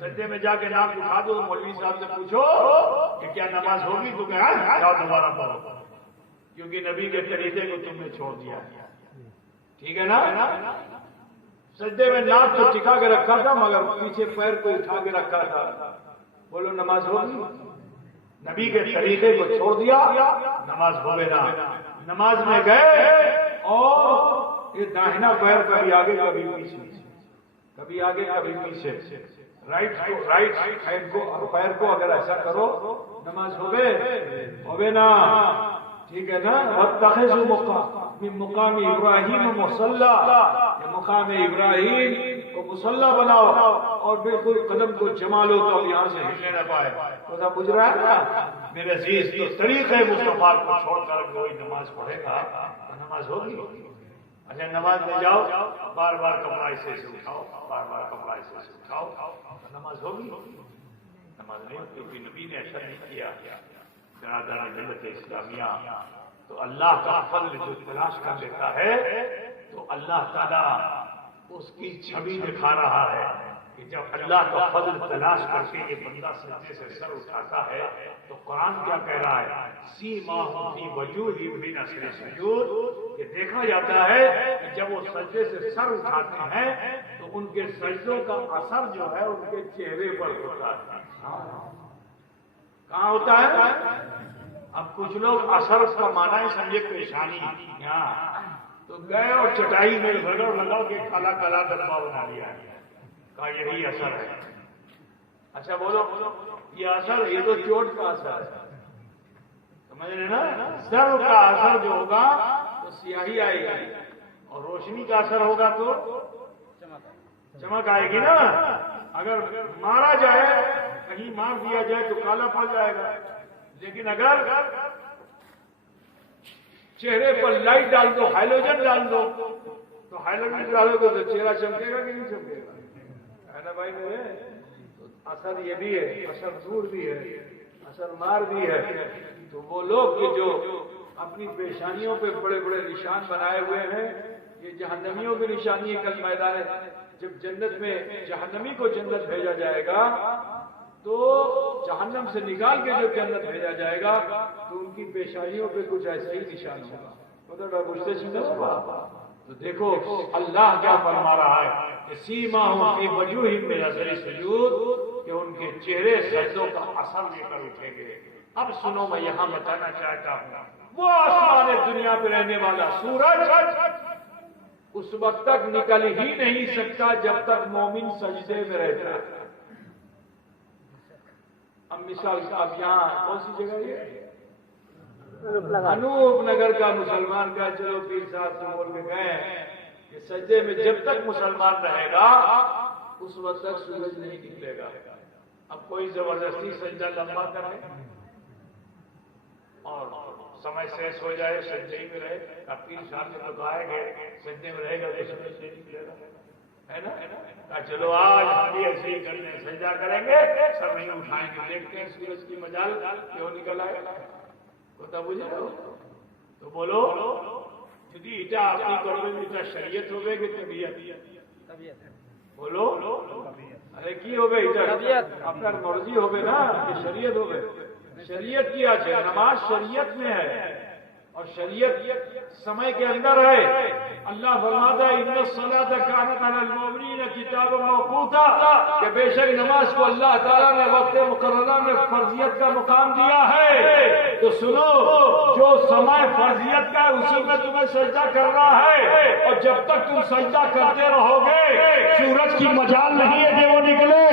سجدے میں جا کے ناک اٹھا دو، مولوی صاحب سے پوچھو کہ کیا نماز ہوگی تو کہا جاؤ دوبارہ پڑھو، کیونکہ نبی کے طریقے کو تم نے چھوڑ دیا. ٹھیک ہے نا؟ سجدے میں ناک تو ٹکا کے رکھا تھا مگر پیچھے پیر کو اٹھا کے رکھا تھا. بولو نماز ہوگی؟ نبی کے طریقے کو چھوڑ دیا، نماز ہوگی نا. نماز میں گئے اور یہ داہنا پیر کبھی آگے کبھی پیچھے، کبھی آگے کبھی پیچھے، رائٹ ہینڈ کو اور پیر کو اگر ایسا کرو نماز ہوگے نا. ٹھیک ہے نا؟ وَاتَّخِذُوا مِن مقام ابراہیم مصلی، مقام ابراہیم کو مصلی بناؤ اور بالکل قدم کو جما لو تو اب یہاں سے ہلنے نہ پائے. خدا پوچھ رہا ہے نا میرے عزیز، تو طریقے مصطفیٰ کو چھوڑ کر کوئی نماز پڑھے گا تو نماز ہوگی. اچھا نماز میں جاؤ بار بار کپڑا ایسے سے اٹھاؤ، بار بار کپڑا ایسے سے اٹھاؤ، نماز ہوگی؟ نماز نہیں، کیونکہ نبی نے ایسا نہیں کیا. برادران ملت اسلامیہ، تو اللہ کا فضل جو تلاش کر لیتا ہے تو اللہ تعالیٰ اس کی چھوی دکھا رہا ہے کہ جب اللہ کا فضل تلاش کر کے یہ بندہ سجدے سے سر اٹھاتا ہے تو قرآن کیا کہہ رہا ہے؟ سیماہم فی وجوہہم من اثر السجود، کہ دیکھا جاتا ہے کہ جب وہ سجدے سے سر اٹھاتے ہیں تو ان کے سجدوں کا اثر جو ہے ان کے چہرے پر ہوتا ہے. کہاں ہوتا ہے؟ اب کچھ لوگ اثر کا معنی سمجھے پیشانی، تو گئے اور چٹائی میں رگڑ لگا کے کالا کالا ڈبہ بنا لیا، کہا یہی اثر ہے. اچھا بولو یہ اثر، یہ تو چوٹ کا اثر ہے، سمجھ رہے نا؟ سر کا اثر جو ہوگا تو سیاہی آئے گی اور روشنی کا اثر ہوگا تو چمک آئے گی نا. اگر مارا جائے، کہیں مار دیا جائے تو کالا پڑ جائے گا، لیکن اگر چہرے پر لائٹ ڈال دو، ہائیلوجن ڈال دو تو ہائیلوجن ڈالو گے تو چہرہ چمکے گا کہ نہیں چمکے گا؟ ہے نا بھائی میرے؟ اثر یہ بھی ہے، اثر دور بھی ہے، اثر مار بھی ہے. تو وہ لوگ کہ جو اپنی پیشانیوں پہ بڑے بڑے نشان بنائے ہوئے ہیں، یہ جہنمیوں کی نشانی ہے. کل میدان جب جنت میں جہنمی کو جنت بھیجا جائے گا تو جہنم سے نکال کے جب جنت بھیجا جائے گا تو ان کی پیشانیوں پہ کچھ ایسا ہی نشان ہوگا. تو دیکھو اللہ کیا فرما رہا ہے کہ سیماہم فی وجوہہم من اثر السجود، کہ ان کے چہرے سجدوں کا اثر لے کر اٹھیں گے. اب سنو میں یہاں بتانا چاہتا ہوں وہ آسمان دنیا پہ رہنے والا سورج اس وقت تک نکل ہی نہیں سکتا جب تک مومن سجدے میں رہتا ہے. اب مثال اب یہاں کون سی جگہ ہے؟ انوپ نگر کا مسلمان کا چلو پیر صاحب سے بول کے گئے کہ سجدے میں جب تک مسلمان رہے گا اس وقت تک سورج نہیں نکلے گا. اب کوئی زبردستی سجدہ لمبا کرے اور سمے سیس ہو جائے سجدے میں رہے. اب پیر صاحب سے تو آئے گے سجدے میں رہے گا تو سورج نہیں نکلے گا ہے نا. چلو آج ہم بھی ایسے ہی کرنے سجدہ کریں گے سب نہیں اٹھائیں گے دیکھتے ہیں سورج کی مجال کیوں نکل آئے ہوتا بجھے تو بولو جدی ایٹا اپنی کرو ایٹا شریعت ہوگی کہ طبیعت بولو ارے کی ہوگی ایٹا اپنا مرضی ہوگی نا کہ شریعت ہوگی. شریعت کیا ہے نماز شریعت میں ہے اور شریعت سمے کے اندر ہے. اللہ فرماتا ہے ان الصلاۃ کانت علی المؤمنین کتابا موقوتا کہ بے شک نماز کو اللہ تعالیٰ نے وقت مقررہ میں فرضیت کا مقام دیا ہے. تو سنو جو سمے فرضیت کا اسی میں تمہیں سجدہ کرنا ہے اور جب تک تم سجدہ کرتے رہو گے سورج کی مجال نہیں ہے کہ وہ نکلے.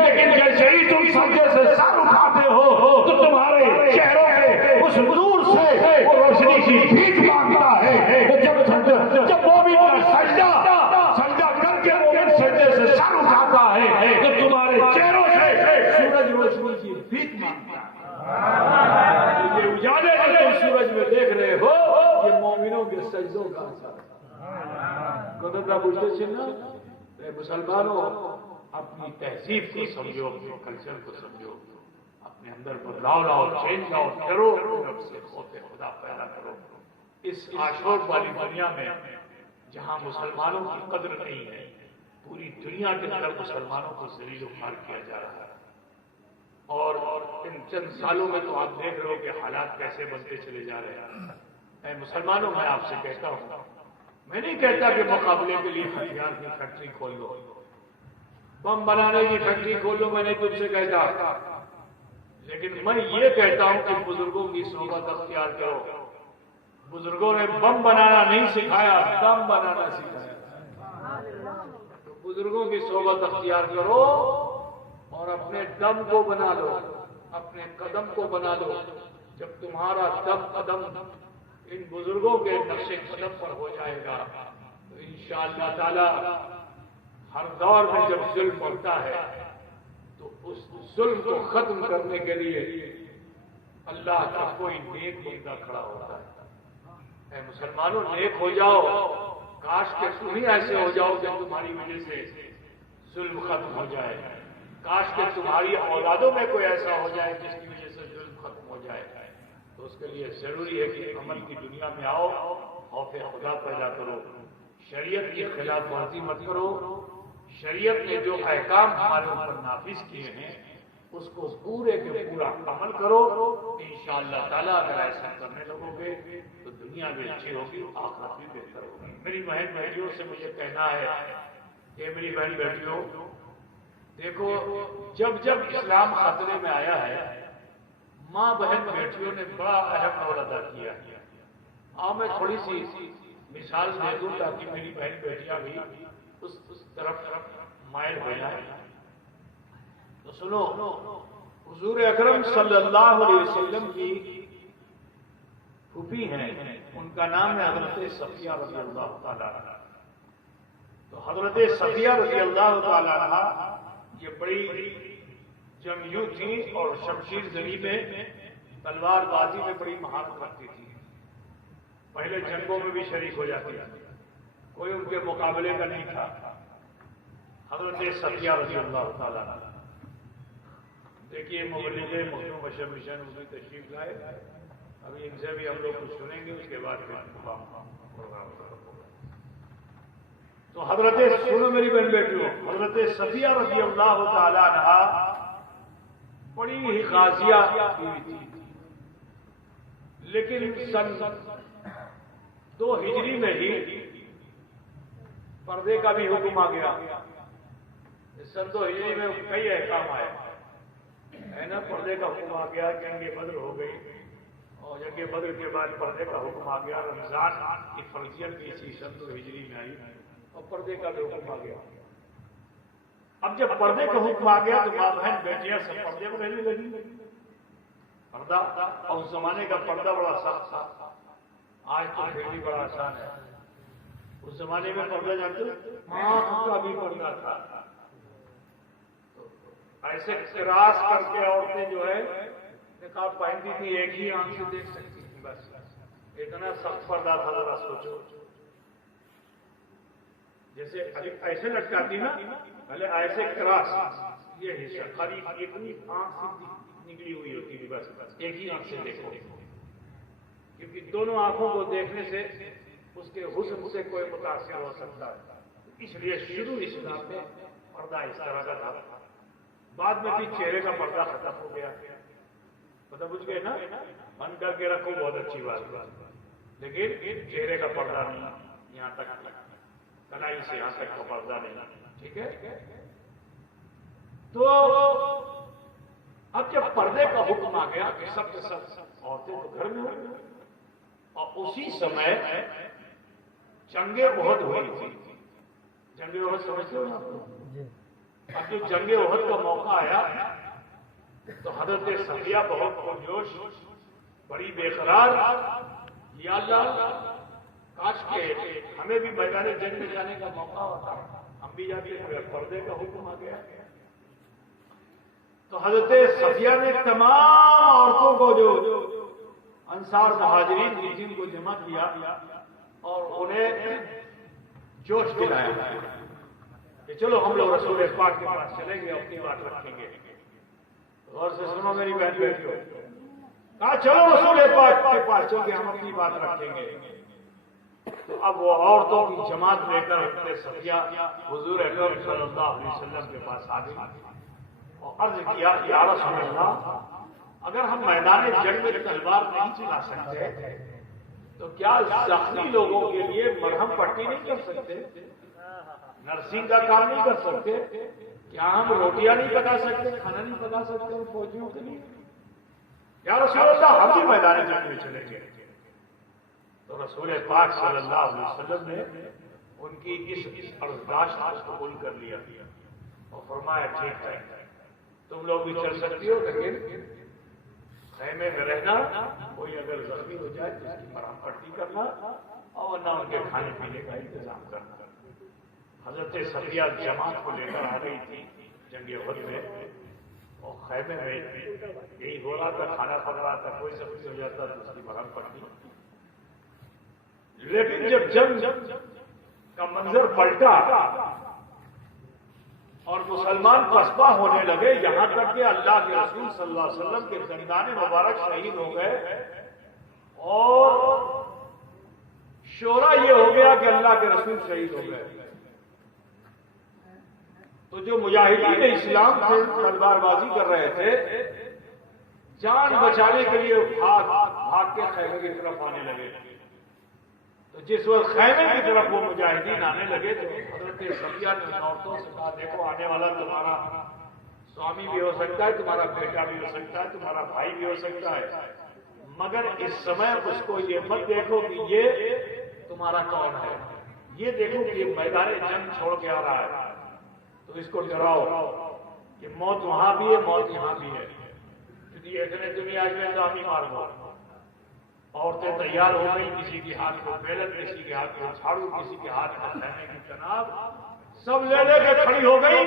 لیکن جیسے ہی تم سجدے سے سر اٹھاتے ہو تو تمہارے چہروں پہ اس نور سے وہ روشنی کی بھیک مانگتا ہے. جب مومن کا سجدہ کر کے مومن سجدے سے سر اٹھاتا ہے تو تمہارے چہروں سے سورج روشنی کی بھیک مانگتا ہے. یہ اجالے جو تم سورج میں دیکھ رہے ہو یہ مومنوں کے سجدوں کا اثر قدرتا بجھتے چننا. مسلمانوں اپنی تہذیب کو سمجھو اپنے کلچر کو سمجھو اپنے اندر بدلاؤ لاؤ چینج لاؤ کرو رب سے خوف خدا پیدا کرو. اس آشوب والی دنیا میں جہاں مسلمانوں کی قدر نہیں ہے پوری دنیا کے اندر مسلمانوں کو ذلیل و خوار کیا جا رہا ہے. اور ان چند سالوں میں تو آپ دیکھ رہے ہو کہ حالات کیسے بنتے چلے جا رہے ہیں. اے مسلمانوں میں آپ سے کہتا ہوں میں نہیں کہتا کہ مقابلے کے لیے ہتھیار کی فیکٹری کھول لو بم بنانے کی فیکٹری کھول لو. میں نہیں تم سے کہتا لیکن میں یہ کہتا ہوں کہ بزرگوں کی صحبت اختیار کرو. بزرگوں نے بم بنانا نہیں سکھایا دم بنانا سکھایا. تو بزرگوں کی صحبت اختیار کرو اور اپنے دم کو بنا لو اپنے قدم کو بنا لو. جب تمہارا دم قدم ان بزرگوں کے نقش قدم پر ہو جائے گا تو انشاءاللہ تعالی ہر دور میں جب ظلم ہوتا ہے تو اس ظلم کو ختم کرنے کے لیے اللہ کا کوئی نیک بندہ کھڑا ہوتا ہے. اے مسلمانوں نیک ہو جاؤ. کاش کہ تم ہی ایسے ہو جاؤ کہ تمہاری وجہ سے ظلم ختم ہو جائے. کاش کہ تمہاری اولادوں میں کوئی ایسا ہو جائے جس کی وجہ سے ظلم ختم ہو جائے. تو اس کے لیے ضروری ہے کہ عمل کی دنیا میں آؤ خوف خدا پیدا کرو. شریعت کی خلاف ورزی مت کرو. شریعت نے جو احکام ہمارے اوپر نافذ کیے ہیں اس کو پورے کے پورا عمل کرو. انشاءاللہ تعالیٰ اگر ایسا کرنے لگو گے تو دنیا بھی اچھی ہوگی آخرت بھی بہتر ہوگی. میری بہن بھائیوں سے مجھے کہنا ہے کہ میری بہن بیٹیوں دیکھو جب جب اسلام خطرے میں آیا ہے ماں بہن بیٹیوں نے بڑا اہم رول ادا کیا. میں تھوڑی سی مثال دے دوں تاکہ میری بہن بیٹیاں بھی اس طرف مائل ہو جائیں. تو سنو حضور اکرم صلی اللہ علیہ وسلم کی پھوپھی ہیں ان کا نام ہے حضرت صفیہ رضی اللہ تعالیٰ عنہ. تو حضرت صفیہ رضی اللہ تعالیٰ عنہ یہ بڑی جنگجو تھی اور شمشیر زنی میں تلوار بازی میں بڑی مہارت رکھتی تھی. پہلے جنگوں میں بھی شریک ہو جاتی تھی. کوئی ان کے مقابلے کا نہیں تھا. حضرت صفیہ رضی اللہ تعالیٰ عنہ دیکھیے مبلغ مخدوم بشر مشن اس میں تشریف لائے. ابھی ان سے بھی ہم لوگ کچھ سنیں گے اس کے بعد پروگرام ہوگا. تو حضرت سنو میری بہن بیٹیوں حضرت صفیہ رضی اللہ تعالیٰ عنہ بڑی ہی غازیہ بیوی تھی. لیکن سن 2 ہجری میں ہی پردے کا بھی حکم آ گیا. سن 2 ہجری میں کئی احکام آئے ہے نا. پردے کا حکم آ گیا. جنگ بدر ہو گئی اور جنگ بدر کے بعد پردے کا حکم آ گیا. رمضان کی فرضیت کی اسی سن 2 ہجری میں آئی اور پردے کا بھی حکم آ گیا. اب جب پردے کا حکم آ گیا تو ماں بہن بیٹیاں سب پردے میں رہنے لگی. پردہ، اور اس زمانے کا پردہ بڑا سخت تھا، آج تو پھر بھی بڑا آسان ہے۔ اس زمانے میں پردہ جانتے ہو، آنکھ کا بھی پردہ تھا، ایسے کراس کر کے عورتیں جو ہے نقاب پہنتی تھی، ایک ہی آنکھ سے دیکھ سکتی تھی، بس اتنا سخت پردہ تھا، ذرا سوچو۔ جیسے ایسے لٹکاتی نا، پہلے ایسے کراس، یہ حصہ خالی اتنی آنکھ سے نکلی ہوئی ہوتی تھی، بس ایک ہی آنکھ سے دیکھو، کیونکہ دونوں آنکھوں کو دیکھنے سے اس کے حسن سے کوئی متاثر ہو سکتا ہے، اس لیے شروع اسلام میں پردہ اس طرح کا تھا۔ بعد میں بھی چہرے کا پردہ ختم ہو گیا، مطلب بجھ گئے نا، بند کر کے رکھو بہت اچھی بات، لیکن چہرے کا پردہ نہیں، یہاں تک کلائی سے یہاں تک کا پردہ نہیں، ٹھیک ہے۔ تو اب جب پردے کا حکم آ گیا کہ سب کے سب عورتیں تو گھر میں ہوئی، اور اسی سمے جنگ احد ہوئی تھی۔ جنگ احد سمجھتے ہو آپ؟ اب جو جنگ احد کا موقع آیا تو حضرت صفیہ بہت پرجوش، بڑی بے قرار، یا اللہ کاش کے ہمیں بھی میدان جنگ میں جانے کا موقع ہوتا، ہم بھی جاتے ہوئے، پردے کا حکم آ گیا۔ تو حضرت صفیہ نے تمام عورتوں کو جو انصار مہاجرین کی جن کو جمع کیا اور انہیں جوش دلایا کہ چلو ہم لوگ رسول پاک کے پاس چلیں گے، اپنی بات رکھیں گے۔ غور سے سنو میری بہن بیٹھو، کہا چلو رسول پاک کے پاس چل کے ہم اپنی بات رکھیں گے۔ تو اب وہ عورتوں کی جماعت لے کر حضرت صفیہ حضور اکرم صلی اللہ علیہ وسلم کے پاس آ گئی اور عرض کیا، یا رسول اللہ، اگر ہم میدان جنگ میں تلوار نہیں چلا سکتے تو کیا زخمی لوگوں کے لیے مرہم پٹی نہیں کر سکتے، نرسنگ کا کام نہیں کر سکتے، کیا ہم روٹیاں نہیں پکا سکتے، کھانا نہیں پکا سکتے فوجیوں کے لیے؟ یا رسول اللہ، ہم بھی میدان جنگ میں چلیں گے۔ تو رسول پاک صلی اللہ علیہ وسلم نے ان کی اس عرضداشت کو قبول کر لیا اور فرمایا ٹھیک ہے، تم لوگ بھی چل سکتی ہو، لیکن خیمے میں رہنا، کوئی اگر زخمی ہو جائے تو اس کی مرہم پٹی کرنا اور ورنہ ان کے کھانے پینے کا انتظام کرنا۔ حضرت صفیہ جماعت کو لے کر آ گئی تھی جنگ احد میں، اور خیمے میں یہی ہو رہا تھا، کھانا پک رہا تھا، کوئی زخمی ہو جاتا تو اس کی مرہم پٹی۔ لیکن جب جنگ کا منظر پلٹا اور مسلمان پسپا ہونے لگے، یہاں تک کہ اللہ کے رسول صلی اللہ علیہ وسلم کے دندان مبارک شہید ہو گئے، اور شورا یہ ہو گیا کہ اللہ کے رسول شہید ہو گئے، تو جو مجاہدین اسلام سے تلوار بازی کر رہے تھے، جان بچانے کے لیے بھاگ کے خیمے کی طرف آنے لگے۔ تو جس وقت خیمے کی طرف وہ مجاہدین آنے لگے تو حضرت صفیہ نے عورتوں سے کہا، دیکھو آنے والا تمہارا سوامی بھی ہو سکتا ہے، تمہارا بیٹا بھی ہو سکتا ہے، تمہارا بھائی بھی ہو سکتا ہے، مگر اس سمے اس کو یہ مت دیکھو کہ یہ تمہارا کون ہے، یہ دیکھو کہ یہ میدان جنگ چھوڑ کے آ رہا ہے، تو اس کو ڈراؤ کہ موت وہاں بھی ہے، موت یہاں بھی ہے، کیونکہ اتنے دنیا میں دامی مار دو۔ عورتیں تیار ہو گئی، کسی کے ہاتھ میں بیلن، کسی کے ہاتھ میں جھاڑو، کسی کے ہاتھ میں خیمے کی چناب، سب لے لے کے کھڑی ہو گئی۔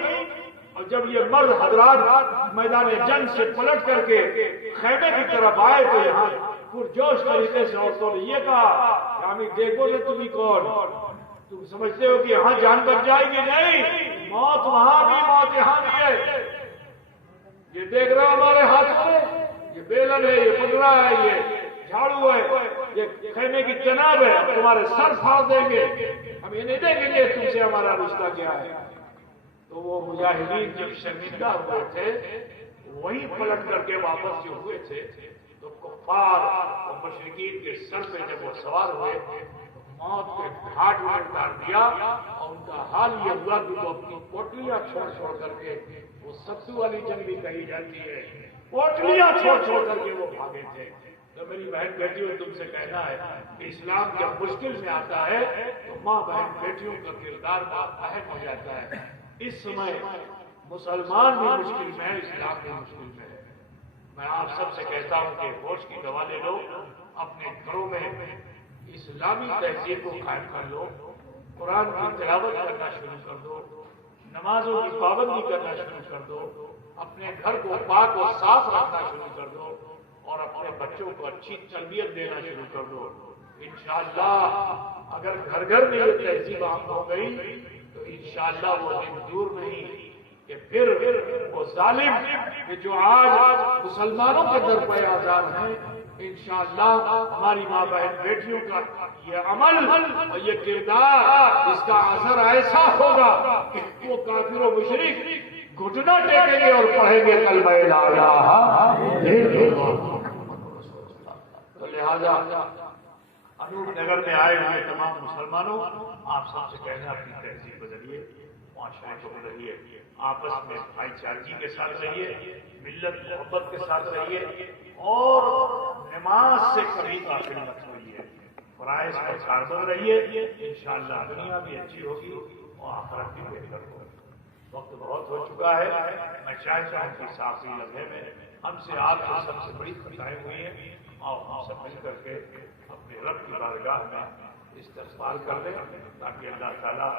اور جب یہ مرد حضرات میدان جنگ سے پلٹ کر کے خیمے کی طرف آئے تو یہاں پرجوش طریقے سے عورتوں نے یہ کہا کہ ہم دیکھو گے تم ہی کون، تم سمجھتے ہو کہ یہاں جان بچ جائے گی؟ نہیں، موت وہاں بھی، موت یہاں بھی ہے۔ یہ دیکھ رہا ہمارے ہاتھ میں، یہ بیلن ہے، یہ پگڑا ہے، یہ جھاڑو ہے، یہ خیمے کی چناب ہے، تمہارے سر پھاڑ دیں گے، ہم یہ نہیں دیکھیں گے تم سے ہمارا رشتہ کیا ہے۔ تو وہ مجاہدین جب شرمندہ ہوئے تھے، وہی پلٹ کر کے واپس جو ہوئے تھے، تو کفار اور مشرکین کے سر پہ جب وہ سوار ہوئے، موت کے گھاٹ میں اتار دیا، اور ان کا حال یہ ہوا کہ وہ اپنی پوٹلیاں چھوڑ چھوڑ کر کے، وہ ستو والی جنگ بھی کہی جاتی ہے، پوٹلیاں چھوڑ چھوڑ کر کے وہ بھاگے تھے۔ تو میری بہن بیٹیوں تم سے کہنا ہے کہ اسلام جب مشکل میں آتا ہے تو ماں بہن بیٹیوں کا کردار بہت اہم ہو جاتا ہے۔ اس سمے مسلمان بھی مشکل میں ہے، اسلام بھی مشکل میں ہے۔ میں آپ سب سے کہتا ہوں کہ ہوش کی دوا لے لو، اپنے گھروں میں اسلامی تہذیب کو قائم کر لو، قرآن کی تلاوت کرنا شروع کر دو، نمازوں کی پابندی کرنا شروع کر دو، اپنے گھر کو پاک و صاف رکھنا شروع کر دو، اور اپنے بچوں کو اچھی تربیت دینا شروع کر دو۔ انشاءاللہ اگر گھر گھر میں یہ تہذیب عام ہو گئی تو انشاءاللہ وہ دن دور نہیں کہ پھر وہ ظالم کہ جو آج مسلمانوں کے در پہ آزاد ہیں، انشاءاللہ ہماری ماں بہن بیٹیوں کا یہ عمل اور یہ کردار، اس کا اثر ایسا ہوگا کہ وہ کافر و مشرک گھٹنا ٹیکیں گے اور پڑھیں گے کلمہ لا الہ الا اللہ۔ تو لہذا انوپ نگر میں آئے ہوئے تمام مسلمانوں، آپ سب سے کہنا اپنی تہذیب بدلیے، معاشرے کو بدلیے، آپس میں بھائی چارگی کے ساتھ رہیے، ملت محبت کے ساتھ رہیے، اور نماز سے کبھی غافل مت ہوئیے، فرائض پر کاربند رہیے، انشاءاللہ دنیا بھی اچھی ہوگی اور آخرت بھی بہتر ہوگی۔ وقت بہت ہو چکا ہے، میں چاہتا ہوں کہ اس آخری لمحے میں ہم سے آپ کو سب سے بڑی خطائیں ہوئی ہیں، اور ہم سب مل کر کے اپنے رب کی بارگاہ میں استغفار کر لیں تاکہ اللہ تعالیٰ